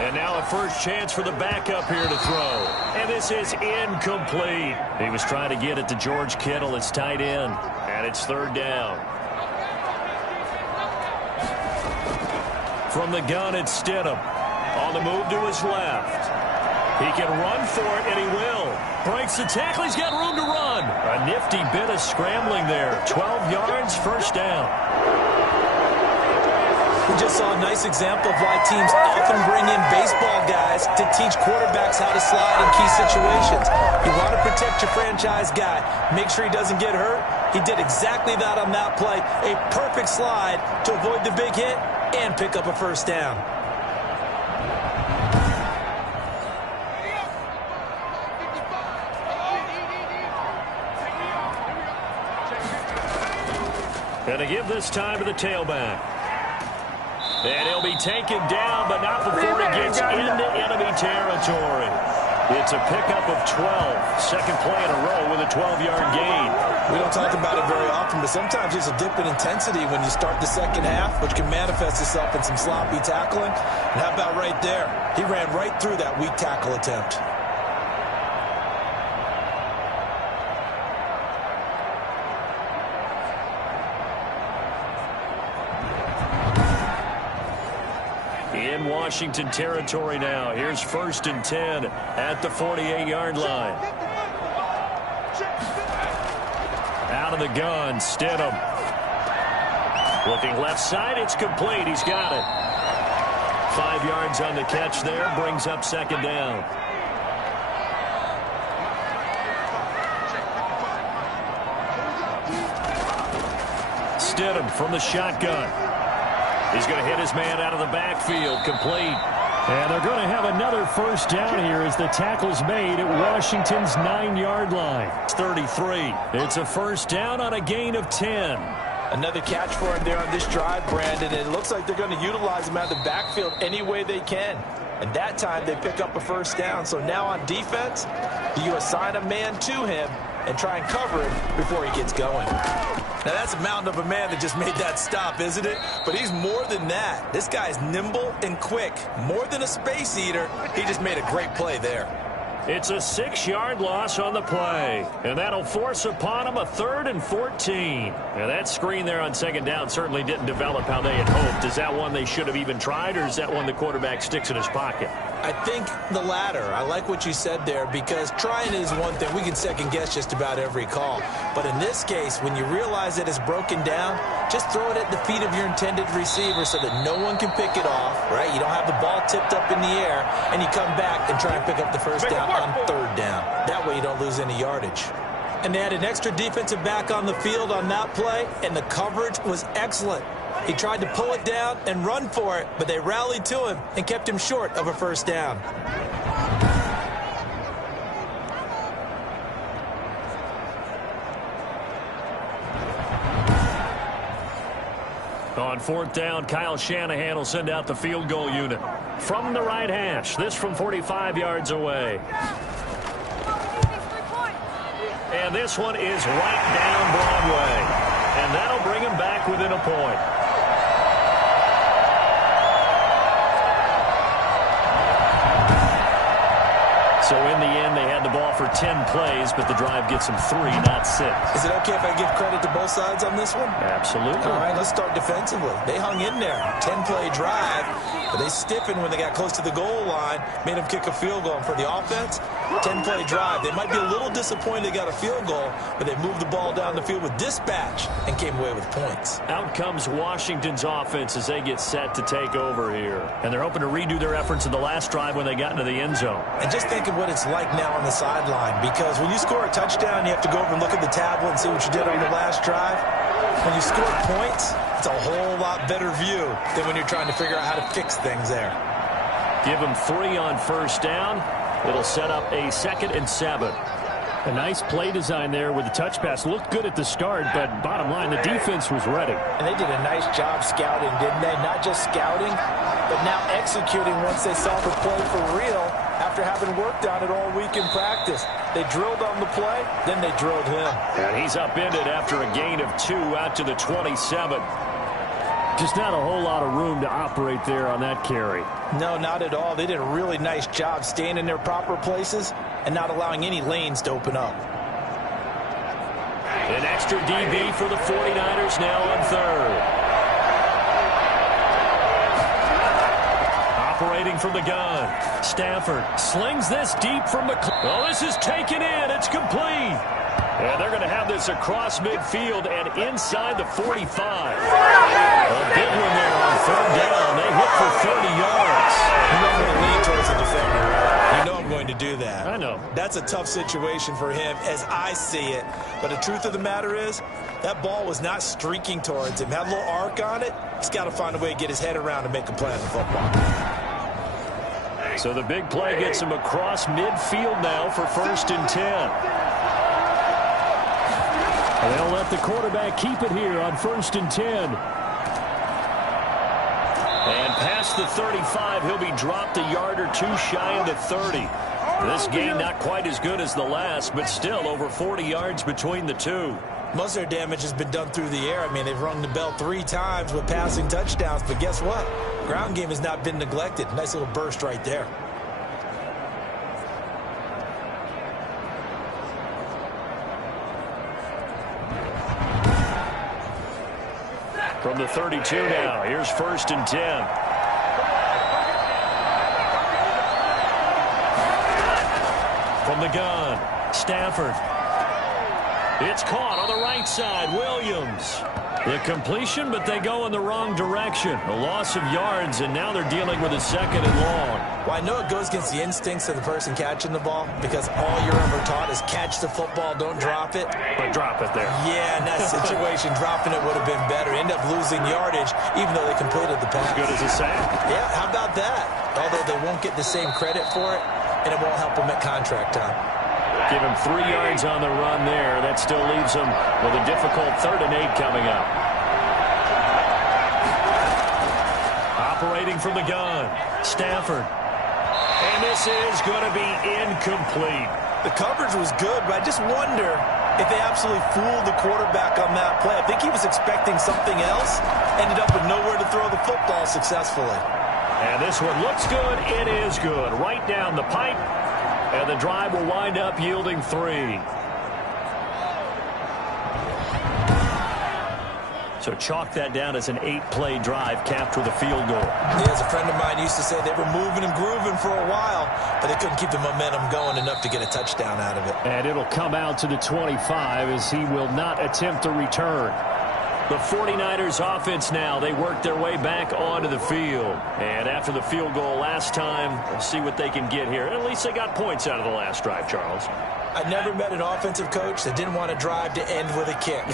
And now a first chance for the backup here to throw. And this is incomplete. He was trying to get it to George Kittle. It's tight end. And it's 3rd down. From the gun, it's Stidham. On the move to his left. He can run for it, and he will. Breaks the tackle. He's got room to run. A nifty bit of scrambling there. 12 yards, 1st down. We just saw a nice example of why teams often bring in baseball guys to teach quarterbacks how to slide in key situations. You want to protect your franchise guy. Make sure he doesn't get hurt. He did exactly that on that play. A perfect slide to avoid the big hit and pick up a 1st down. And to give this time to the tailback. And he'll be taken down, but not before he gets into enemy territory. It's a pickup of 12. Second play in a row with a 12-yard gain. We don't talk about it very often, but sometimes there's a dip in intensity when you start the second half, which can manifest itself in some sloppy tackling. And how about right there? He ran right through that weak tackle attempt. In Washington territory now. Here's 1st and 10 at the 48-yard line. Out of the gun, Stidham. Looking left side, it's complete. He's got it. 5 yards on the catch there, brings up 2nd down. Stidham from the shotgun. He's going to hit his man out of the backfield, complete. And they're going to have another 1st down here as the tackle's made at Washington's 9-yard line. It's 33. It's a 1st down on a gain of 10. Another catch for him there on this drive, Brandon. And it looks like they're going to utilize him out of the backfield any way they can. And that time they pick up a 1st down. So now on defense, do you assign a man to him and try and cover him before he gets going? Now, that's a mountain of a man that just made that stop, isn't it? But he's more than that. This guy's nimble and quick. More than a space eater, he just made a great play there. It's a 6-yard loss on the play. And that'll force upon him a 3rd and 14. Now, that screen there on 2nd down certainly didn't develop how they had hoped. Is that one they should have even tried, or is that one the quarterback sticks in his pocket? I think the latter. I like what you said there, because trying is one thing. We can second-guess just about every call. But in this case, when you realize that it's broken down, just throw it at the feet of your intended receiver so that no one can pick it off, right? You don't have the ball tipped up in the air, and you come back and try and pick up the 1st down on 3rd down. That way you don't lose any yardage. And they had an extra defensive back on the field on that play, and the coverage was excellent. He tried to pull it down and run for it, but they rallied to him and kept him short of a 1st down. On 4th down, Kyle Shanahan will send out the field goal unit. From the right hash, this from 45 yards away. And this one is right down Broadway. And that'll bring him back within a point. So in the end, they had the ball for 10 plays, but the drive gets them 3, not 6. Is it okay if I give credit to both sides on this one? Absolutely. All right, let's start defensively. They hung in there. 10-play drive, but they stiffened when they got close to the goal line, made them kick a field goal. And for the offense, 10-play drive. They might be a little disappointed they got a field goal, but they moved the ball down the field with dispatch and came away with points. Out comes Washington's offense as they get set to take over here. And they're hoping to redo their efforts in the last drive when they got into the end zone. And just think of what it's like now on the sideline, because when you score a touchdown, you have to go over and look at the tablet and see what you did on the last drive. When you score points, it's a whole lot better view than when you're trying to figure out how to fix things there. Give them 3 on 1st down. It'll set up a 2nd and 7. A nice play design there with the touch pass. Looked good at the start, but bottom line, the defense was ready. And they did a nice job scouting, didn't they? Not just scouting, but now executing once they saw the play for real after having worked on it all week in practice. They drilled on the play, then they drilled him. And he's upended after a gain of 2 out to the 27. Just not a whole lot of room to operate there on that carry. No, not at all. They did a really nice job staying in their proper places and not allowing any lanes to open up. An extra DB for the 49ers now on 3rd. Operating from the gun. Stafford slings this deep from the... Oh, this is taken in. It's complete. And they're going to have this across midfield and inside the 45. A big one there on 3rd down. They hit for 30 yards. You're not going to lean towards the defender, right? You know I'm going to do that. I know. That's a tough situation for him as I see it. But the truth of the matter is, that ball was not streaking towards him. Had a little arc on it. He's got to find a way to get his head around and make a play on the football. So the big play gets him across midfield now for 1st and 10. And they'll let the quarterback keep it here on 1st and 10. And past the 35, he'll be dropped a yard or two shy of the 30. This game not quite as good as the last, but still over 40 yards between the two. Most of their damage has been done through the air. I mean, they've rung the bell 3 times with passing touchdowns, but guess what? Ground game has not been neglected. Nice little burst right there. From the 32 now, here's 1st and 10. From the gun, Stafford. It's caught on the right side, Williams. The completion, but they go in the wrong direction. A loss of yards, and now they're dealing with a 2nd and long. Well, I know it goes against the instincts of the person catching the ball because all you're ever taught is catch the football, don't drop it. But drop it there. Yeah, in that situation, dropping it would have been better. End up losing yardage, even though they completed the pass. Good as a sack. Yeah, how about that? Although they won't get the same credit for it, and it won't help them at contract time. Give him 3 yards on the run there. That still leaves him with a difficult 3rd and 8 coming up. Operating from the gun, Stafford. And this is going to be incomplete. The coverage was good, but I just wonder if they absolutely fooled the quarterback on that play. I think he was expecting something else, ended up with nowhere to throw the football successfully. And this one looks good. It is good. Right down the pipe. And the drive will wind up yielding 3. So chalk that down as an 8-play drive capped with a field goal. Yeah, as a friend of mine used to say, they were moving and grooving for a while, but they couldn't keep the momentum going enough to get a touchdown out of it. And it'll come out to the 25 as he will not attempt a return. The 49ers offense now, they work their way back onto the field. And after the field goal last time, we'll see what they can get here. At least they got points out of the last drive, Charles. I never met an offensive coach that didn't want to drive to end with a kick.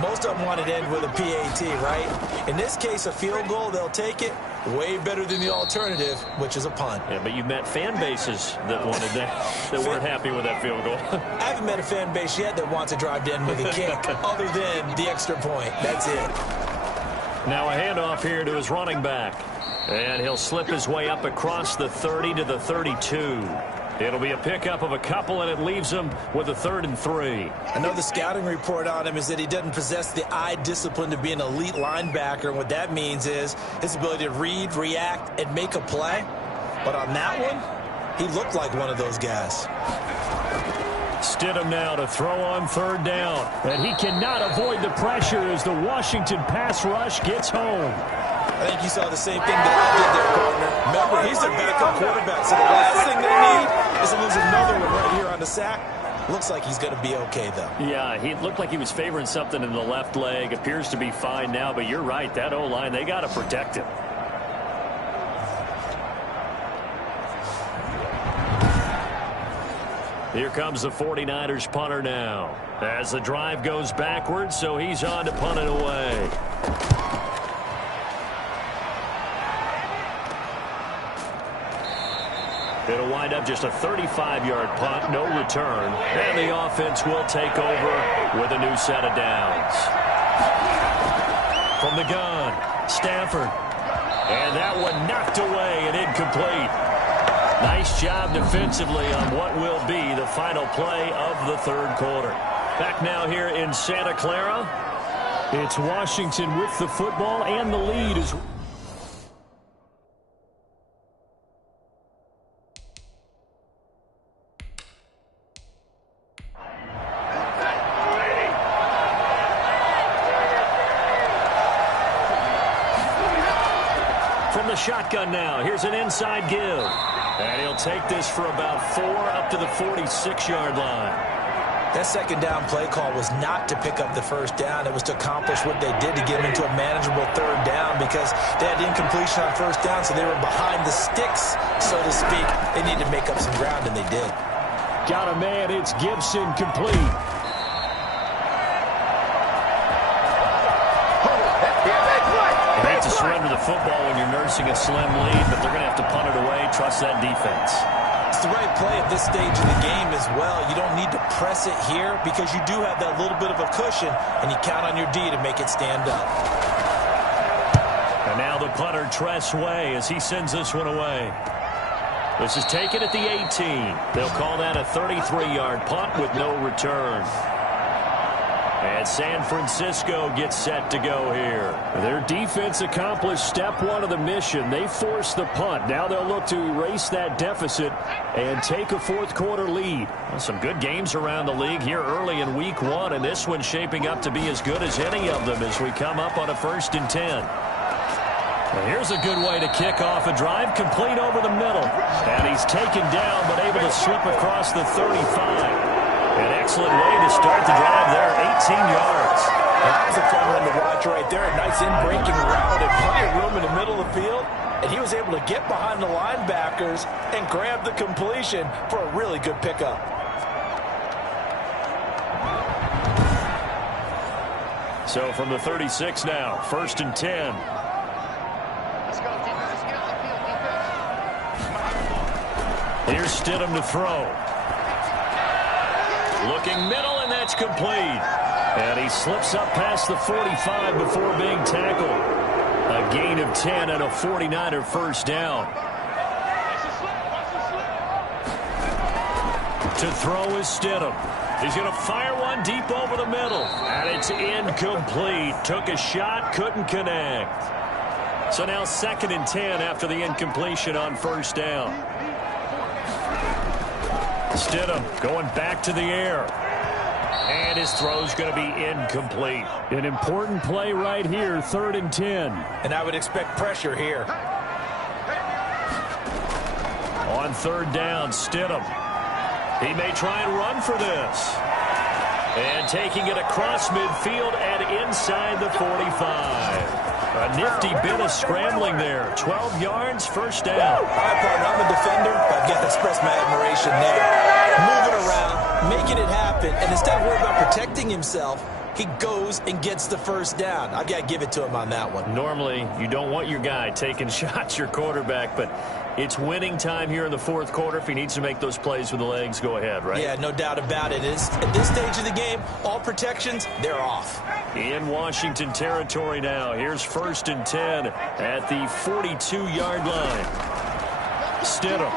Most of them wanted to end with a PAT, right? In this case, a field goal, they'll take it. Way better than the alternative, which is a punt. Yeah, but you met fan bases that wanted that weren't happy with that field goal. I haven't met a fan base yet that wants to drive to end with a kick, other than the extra point. That's it. Now a handoff here to his running back. And he'll slip his way up across the 30 to the 32. It'll be a pickup of a couple, and it leaves him with a 3rd and 3. I know the scouting report on him is that he doesn't possess the eye discipline to be an elite linebacker. And what that means is his ability to read, react, and make a play. But on that one, he looked like one of those guys. Stidham now to throw on 3rd down. And he cannot avoid the pressure as the Washington pass rush gets home. I think you saw the same thing that I did there, partner. Remember, he's their backup quarterback, so the last thing they need is to lose another one right here on the sack. Looks like he's going to be okay, though. Yeah, he looked like he was favoring something in the left leg. Appears to be fine now, but you're right. That O-line, they got to protect him. Here comes the 49ers punter now. As the drive goes backwards, so he's on to punt it away. It'll wind up just a 35-yard punt, no return. And the offense will take over with a new set of downs. From the gun, Stafford. And that one knocked away and incomplete. Nice job defensively on what will be the final play of the 3rd quarter. Back now here in Santa Clara. It's Washington with the football, and the lead is... From the shotgun now, here's an inside give. And he'll take this for about 4 up to the 46-yard line. That 2nd down play call was not to pick up the 1st down. It was to accomplish what they did to get them into a manageable 3rd down because they had incompletion on 1st down, so they were behind the sticks, so to speak. They needed to make up some ground, and they did. Got a man. It's Gibson complete. You hate to surrender the football when you're nursing a slim lead, but they're going to have to punt it away. Trust that defense. It's the right play at this stage of the game as well. You don't need to press it here because you do have that little bit of a cushion, and you count on your D to make it stand up. And now the punter, Tress Way, as he sends this one away. This is taken at the 18. They'll call that a 33-yard punt with no return. And San Francisco gets set to go here. Their defense accomplished step one of the mission. They forced the punt. Now they'll look to erase that deficit and take a fourth-quarter lead. Well, some good games around the league here early in week one, and this one's shaping up to be as good as any of them as we come up on a 1st and 10. Well, here's a good way to kick off a drive, complete over the middle. And he's taken down, but able to slip across the 35. An excellent way to start the drive there, 18 yards. That was a fun one to watch right there. A nice in-breaking route and plenty of room in the middle of the field. And he was able to get behind the linebackers and grab the completion for a really good pickup. So from the 36 now, 1st and 10. Here's Stidham to throw. Looking middle, and that's complete. And he slips up past the 45 before being tackled. A gain of 10 and a 49er first down. To throw is Stidham. He's going to fire one deep over the middle. And it's incomplete. Took a shot, couldn't connect. So now 2nd and 10 after the incompletion on first down. Stidham going back to the air. And his throw's going to be incomplete. An important play right here, 3rd and 10. And I would expect pressure here. On 3rd down, Stidham. He may try and run for this. And taking it across midfield and inside the 45. A nifty bit of scrambling there. 12 yards, first down. All right, partner, I'm a defender. I've got to express my admiration there. Moving around, making it happen, and instead of worrying about protecting himself, he goes and gets the first down. I've got to give it to him on that one. Normally, you don't want your guy taking shots, your quarterback, but it's winning time here in the 4th quarter. If he needs to make those plays with the legs, go ahead, right? Yeah, no doubt about it. At this stage of the game, all protections, they're off. In Washington territory now. Here's 1st and 10 at the 42-yard line. Stidham.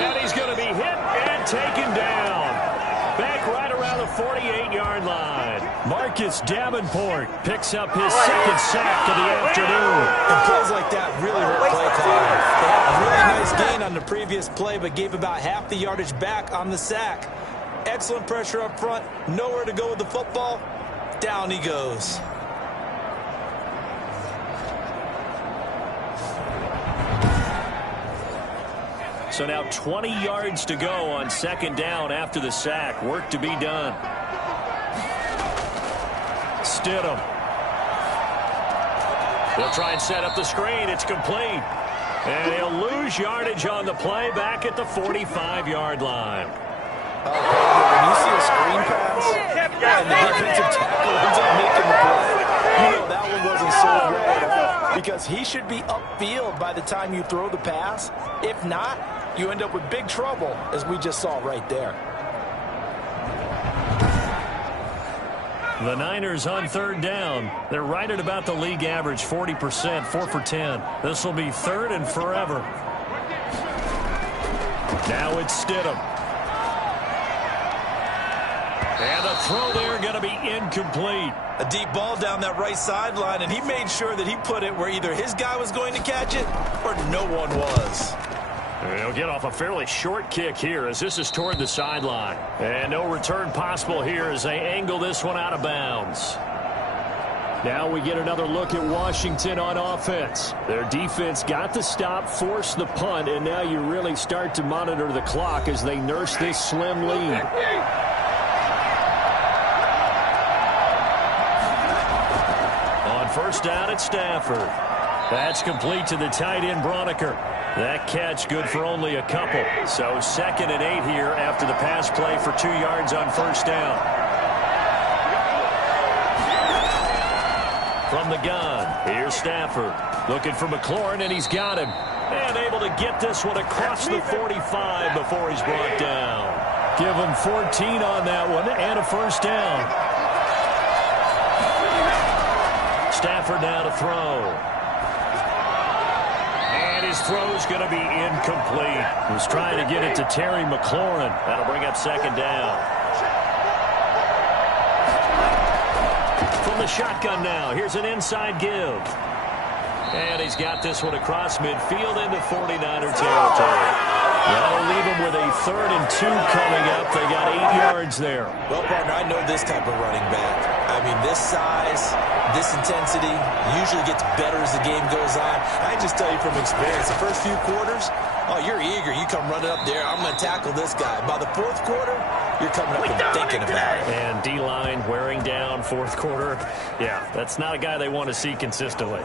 And he's going to be hit and taken down. Back right around the 48-yard line. Marcus Davenport picks up his 2nd sack of the afternoon. And plays like that really hurt play calling. They had a really nice gain on the previous play, but gave about half the yardage back on the sack. Excellent pressure up front. Nowhere to go with the football. Down he goes. So now 20 yards to go on 2nd down after the sack. Work to be done. Stidham. They'll try and set up the screen. It's complete. And he'll lose yardage on the play back at the 45-yard line. When you see a screen pass and the defensive tackle ends up making the play, you know that one wasn't sold well at all, because he should be upfield by the time you throw the pass. If not, you end up with big trouble, as we just saw right there. The Niners on 3rd down. They're right at about the league average, 40%, 4 for 10. This will be 3rd and forever. Now it's Stidham. And the throw there going to be incomplete. A deep ball down that right sideline, and he made sure that he put it where either his guy was going to catch it or no one was. They'll get off a fairly short kick here as this is toward the sideline. And no return possible here as they angle this one out of bounds. Now we get another look at Washington on offense. Their defense got the stop, forced the punt, and now you really start to monitor the clock as they nurse this slim lead. On 1st down at Stafford. That's complete to the tight end, Broniker. That catch good for only a couple. So 2nd and 8 here after the pass play for 2 yards on 1st down. From the gun, here's Stafford. Looking for McLaurin, and he's got him. And able to get this one across the 45 before he's brought down. Give him 14 on that one and a first down. Stafford now to throw. And his throw's going to be incomplete. He was trying to get it to Terry McLaurin. That'll bring up second down. From the shotgun now, here's an inside give. And he's got this one across midfield into 49er territory. That'll leave him with a 3rd and 2 coming up. They got 8 yards there. Well, partner, I know this type of running back. I mean, this size, this intensity usually gets better as the game goes on. I just tell you from experience, the first few quarters, oh, you're eager. You come running up there. I'm going to tackle this guy. By the 4th quarter, you're coming up and thinking about it. And D-line wearing down 4th quarter. Yeah, that's not a guy they want to see consistently.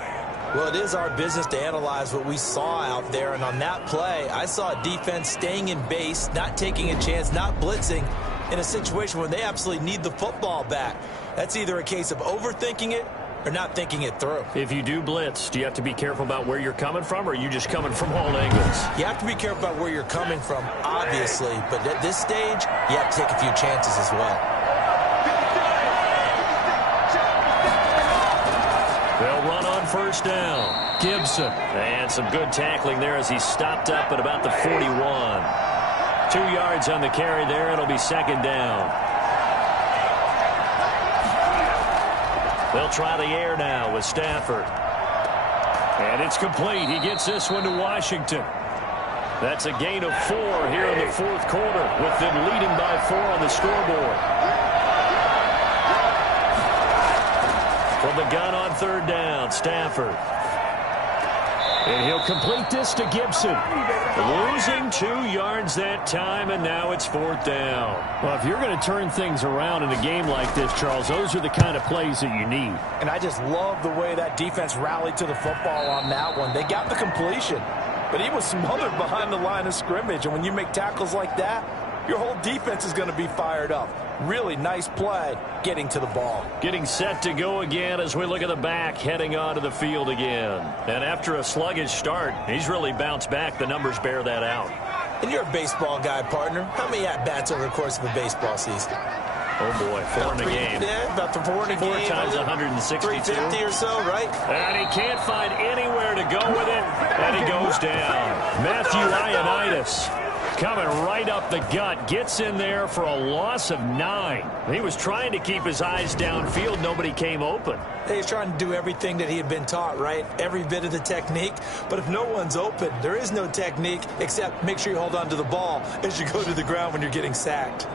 Well, it is our business to analyze what we saw out there, and on that play, I saw a defense staying in base, not taking a chance, not blitzing, in a situation where they absolutely need the football back. That's either a case of overthinking it or not thinking it through. If you do blitz, do you have to be careful about where you're coming from, or are you just coming from all angles? You have to be careful about where you're coming from, obviously, but at this stage, you have to take a few chances as well. They'll run on first down. Gibson. And some good tackling there as he stopped up at about the 41. 2 yards on the carry there. It'll be second down. They'll try the air now with Stafford. And it's complete. He gets this one to Washington. That's a gain of 4 here in the 4th quarter, with them leading by 4 on the scoreboard. From the gun on 3rd down, Stafford. And he'll complete this to Gibson. Losing 2 yards that time, and now it's 4th down. Well, if you're going to turn things around in a game like this, Charles, those are the kind of plays that you need. And I just love the way that defense rallied to the football on that one. They got the completion, but he was smothered behind the line of scrimmage. And when you make tackles like that, your whole defense is going to be fired up. Really nice play getting to the ball. Getting set to go again as we look at the back heading onto the field again. And after a sluggish start, he's really bounced back. The numbers bear that out. And you're a baseball guy, partner. How many at-bats over the course of a baseball season? Oh, boy, 4 in a game. Yeah, about the 4 in a game. 4 times 162. 350 or so, right? And he can't find anywhere to go with it, and he goes down. Matthew Ioannidis coming right up the gut, gets in there for a loss of 9. He was trying to keep his eyes downfield. Nobody came open. He's trying to do everything that he had been taught, right? Every bit of the technique. But if no one's open, there is no technique except make sure you hold on to the ball as you go to the ground when you're getting sacked.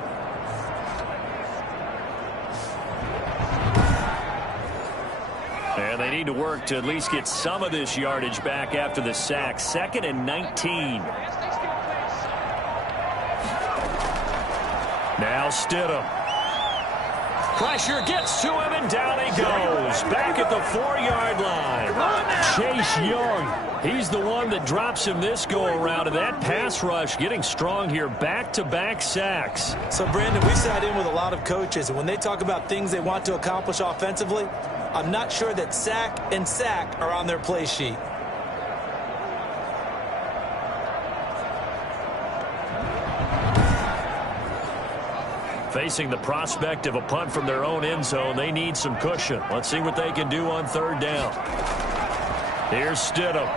And they need to work to at least get some of this yardage back after the sack. 2nd and 19. Now Stidham. Pressure gets to him, and down he goes. Back at the 4-yard line. Chase Young. He's the one that drops him this go-around. And that pass rush getting strong here. Back-to-back sacks. So, Brandon, we've sat in with a lot of coaches, and when they talk about things they want to accomplish offensively, I'm not sure that sack and sack are on their play sheet. Facing the prospect of a punt from their own end zone, they need some cushion. Let's see what they can do on 3rd down. Here's Stidham.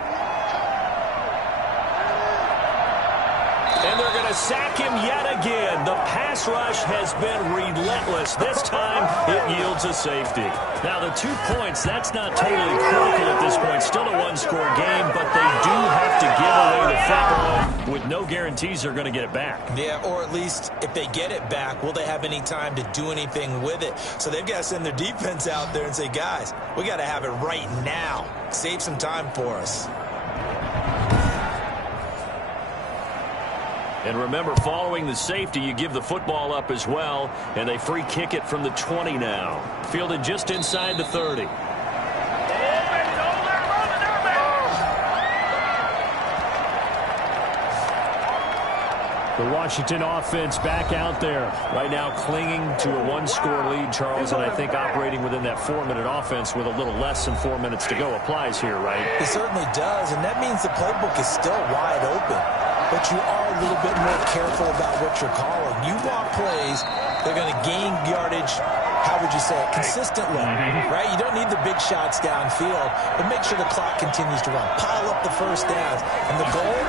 And they're going to sack him yet again. The pass rush has been relentless. This time, it yields a safety. Now, the 2 points, that's not totally critical at this point. Still a one-score game, but they do have to give away the football with no guarantees they're going to get it back. Yeah, or at least if they get it back, will they have any time to do anything with it? So they've got to send their defense out there and say, guys, we got to have it right now. Save some time for us. And remember, following the safety, you give the football up as well, and they free kick it from the 20 now. Fielded just inside the 30. The Washington offense back out there. Right now clinging to a one-score lead, Charles, and I think operating within that 4-minute offense with a little less than 4 minutes to go applies here, right? It certainly does, and that means the playbook is still wide open. But you are a little bit more careful about what you're calling. You want plays that are going to gain yardage, how would you say it, consistently, right? You don't need the big shots downfield, but make sure the clock continues to run. Pile up the first downs. And the goal,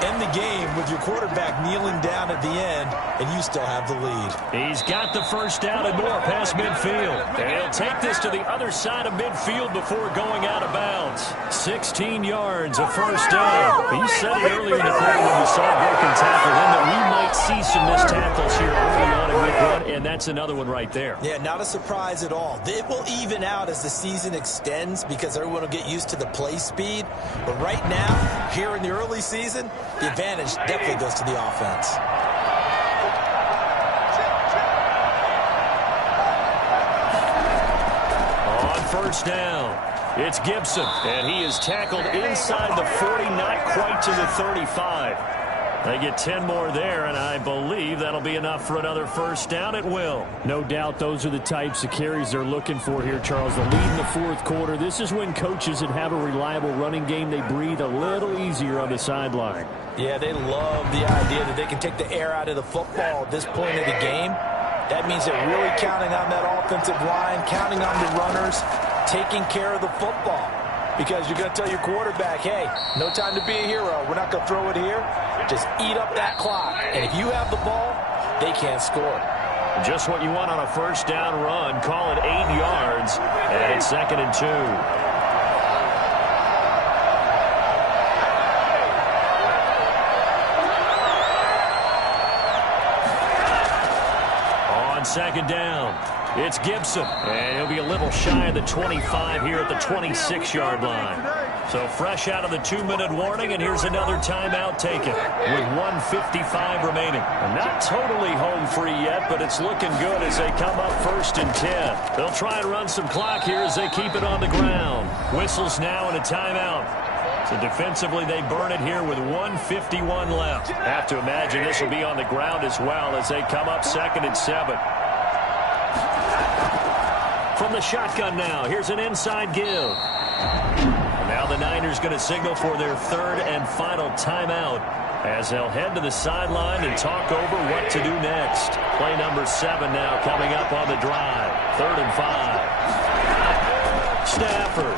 end the game with your quarterback kneeling down at the end, and you still have the lead. He's got the first down and more past midfield. And he'll take this to the other side of midfield before going out of bounds. 16 yards, a first down. He said it earlier in the quarter when we saw a broken tackle, then that we might see some missed tackles here early on in week one, and that's another one right there. Yeah, not a surprise at all. It will even out as the season extends because everyone will get used to the play speed. But right now, here in the early season, the advantage definitely goes to the offense. On first down, it's Gibson, and he is tackled inside the 40, not quite to the 35. They get 10 more there, and I believe that'll be enough for another first down. It will. No doubt those are the types of carries they're looking for here, Charles. The lead in the fourth quarter. This is when coaches that have a reliable running game, they breathe a little easier on the sideline. Yeah, they love the idea that they can take the air out of the football at this point of the game. That means they're really counting on that offensive line, counting on the runners, taking care of the football. Because you're going to tell your quarterback, hey, no time to be a hero. We're not going to throw it here. Just eat up that clock. And if you have the ball, they can't score. Just what you want on a first down run. Call it 8 yards. And it's 2nd and 2. On second down, it's Gibson. And he'll be a little shy of the 25 here at the 26-yard line. So fresh out of the 2-minute warning, and here's another timeout taken with 1:55 remaining. Not totally home free yet, but it's looking good as they come up 1st and 10. They'll try and run some clock here as they keep it on the ground. Whistles now and a timeout. So defensively, they burn it here with 1:51 left. Have to imagine this will be on the ground as well as they come up 2nd and 7. From the shotgun now, here's an inside give. Now the Niners going to signal for their 3rd and final timeout as they'll head to the sideline and talk over what to do next. Play number 7 now coming up on the drive. 3rd and 5. Stafford.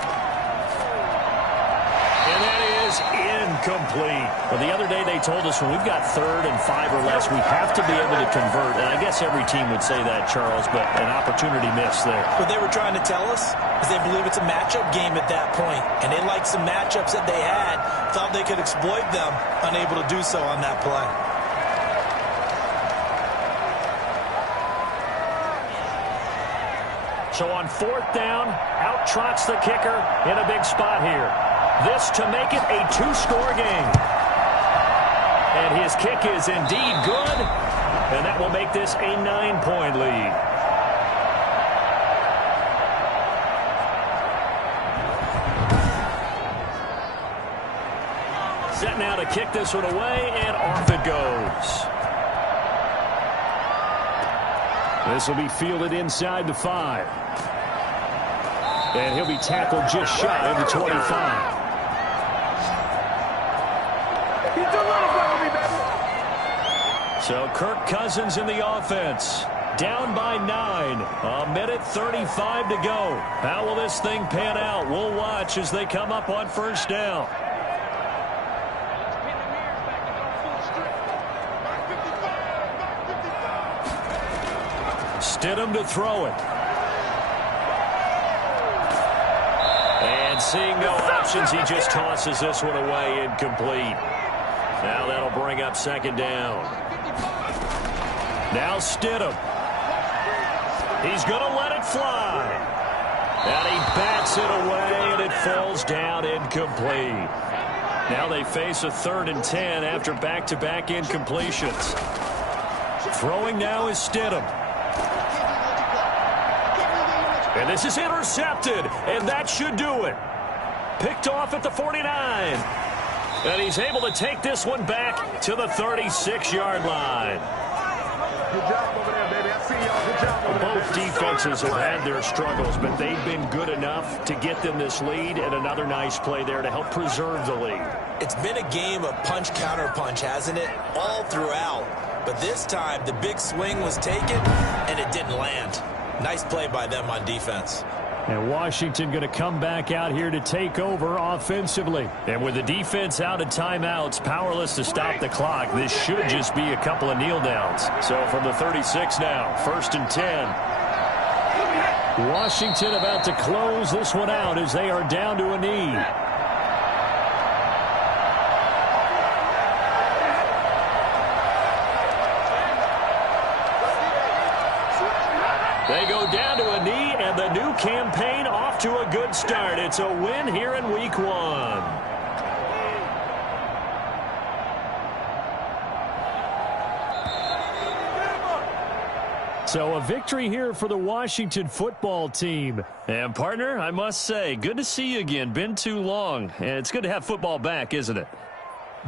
And that is incomplete. Well, the other day they told us when we've got 3rd and 5 or less, we have to be able to convert. And I guess every team would say that, Charles, but an opportunity missed there. What they were trying to tell us is they believe it's a matchup game at that point, and they liked some matchups that they had, thought they could exploit them, unable to do so on that play. So on 4th down, out trots the kicker in a big spot here. This to make it a 2-score game. And his kick is indeed good, and that will make this a 9-point lead. Set now to kick this one away, and off it goes. This will be fielded inside the 5. And he'll be tackled just shy of the 25. So Kirk Cousins in the offense. Down by 9. 1:35 to go. How will this thing pan out? We'll watch as they come up on first down. Stidham to throw it. And seeing no options, he just tosses this one away, incomplete. Now that'll bring up 2nd down. Now Stidham. He's going to let it fly. And he bats it away, and it falls down incomplete. Now they face a 3rd and 10 after back-to-back incompletions. Throwing now is Stidham. And this is intercepted, and that should do it. Picked off at the 49. And he's able to take this one back to the 36-yard line. Good job over there, baby. I see y'all. Good job over there. Both defenses have had their struggles, but they've been good enough to get them this lead, and another nice play there to help preserve the lead. It's been a game of punch-counter-punch, hasn't it? All throughout. But this time, the big swing was taken, and it didn't land. Nice play by them on defense. And Washington going to come back out here to take over offensively. And with the defense out of timeouts, powerless to stop the clock, this should just be a couple of kneel downs. So from the 36 now, 1st and 10. Washington about to close this one out as they are down to a knee. They go down to a knee, and the new campaign off to a good start. It's a win here in Week 1. So a victory here for the Washington football team. And, partner, I must say, good to see you again. Been too long. And it's good to have football back, isn't it?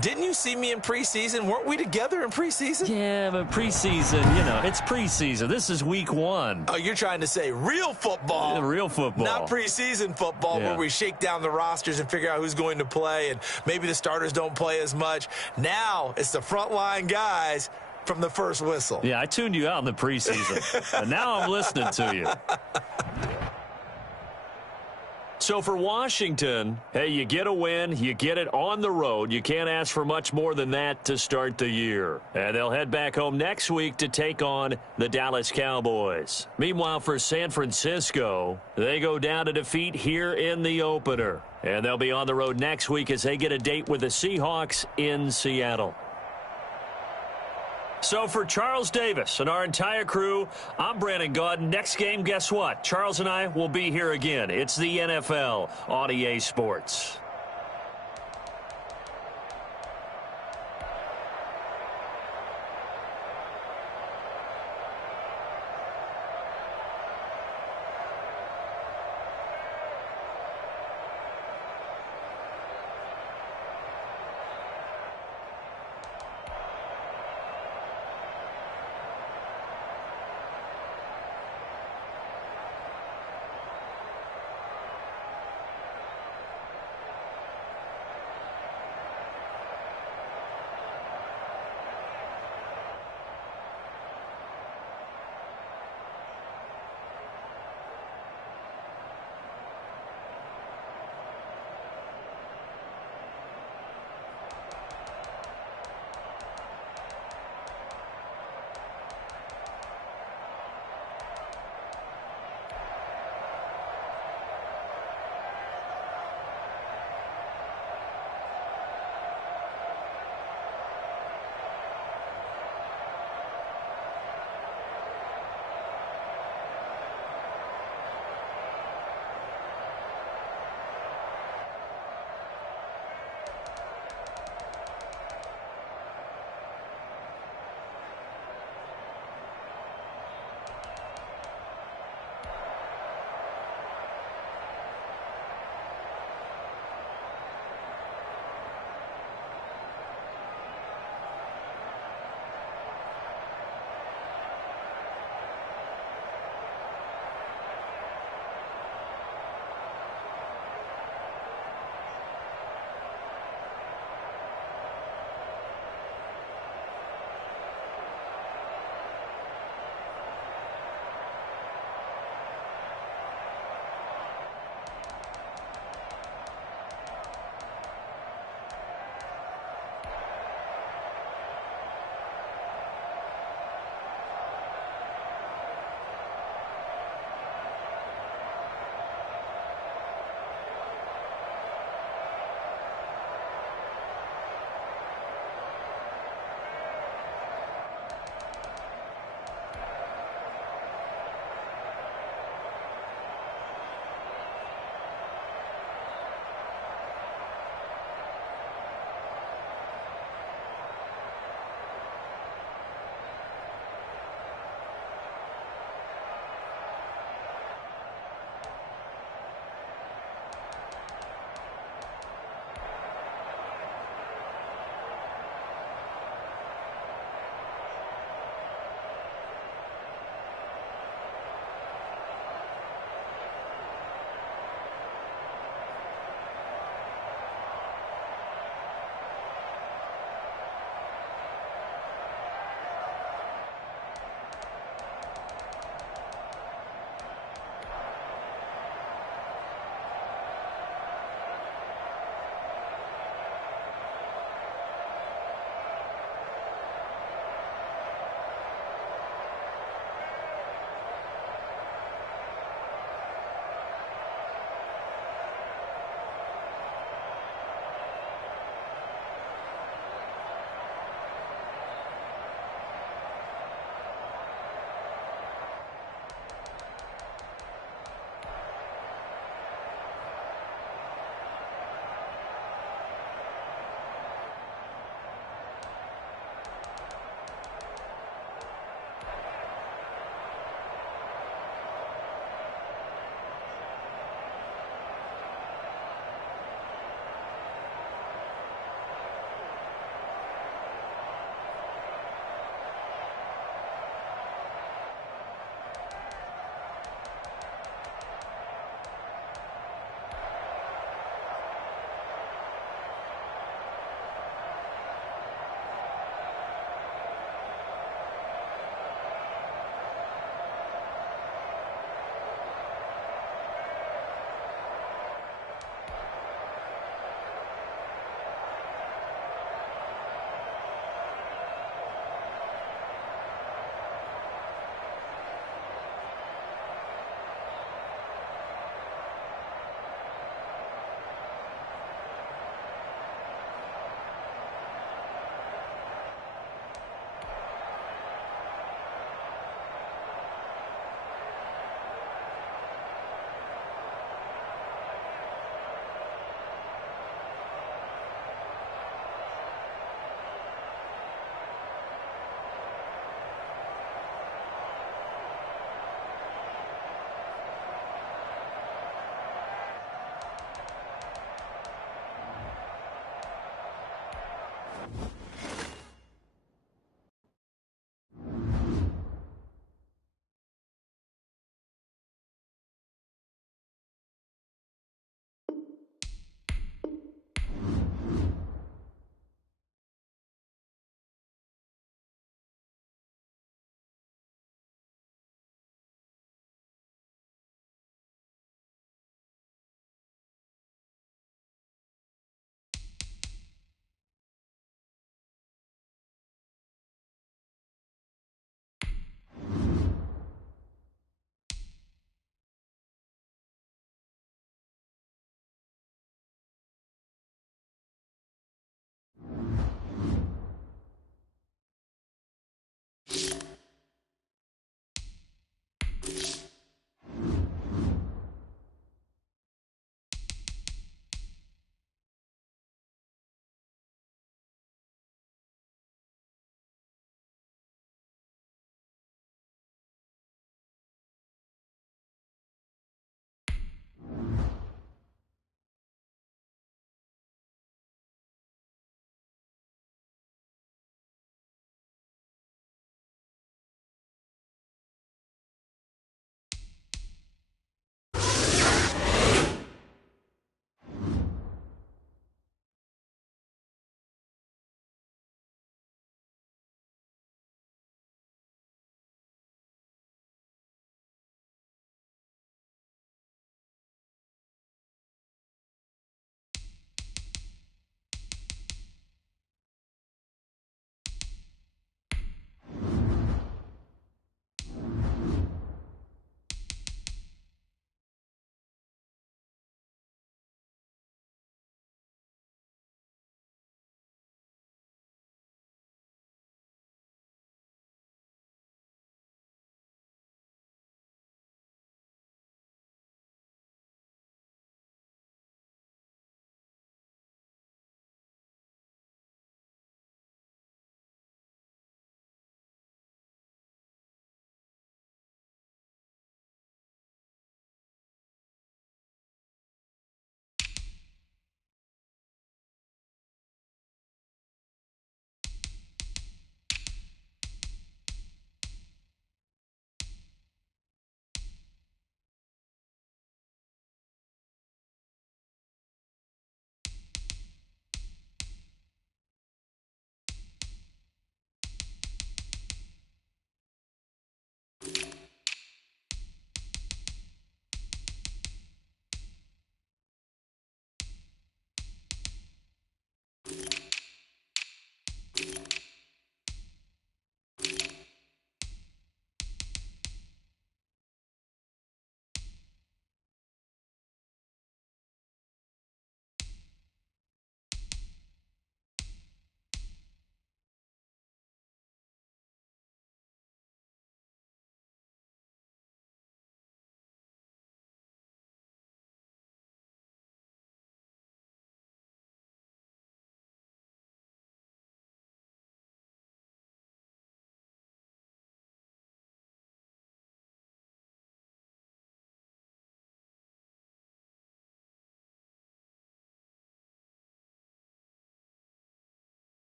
Didn't you see me in preseason? Weren't we together in preseason? Yeah, but preseason, it's preseason. This is Week 1. Oh, you're trying to say real football. Real football. Not preseason football where we shake down the rosters and figure out who's going to play, and maybe the starters don't play as much. Now it's the frontline guys from the first whistle. Yeah, I tuned you out in the preseason, and now I'm listening to you. So for Washington, hey, you get a win, you get it on the road. You can't ask for much more than that to start the year. And they'll head back home next week to take on the Dallas Cowboys. Meanwhile, for San Francisco, they go down to defeat here in the opener. And they'll be on the road next week as they get a date with the Seahawks in Seattle. So for Charles Davis and our entire crew, I'm Brandon Gaudin. Next game, guess what? Charles and I will be here again. It's the NFL on EA Sports.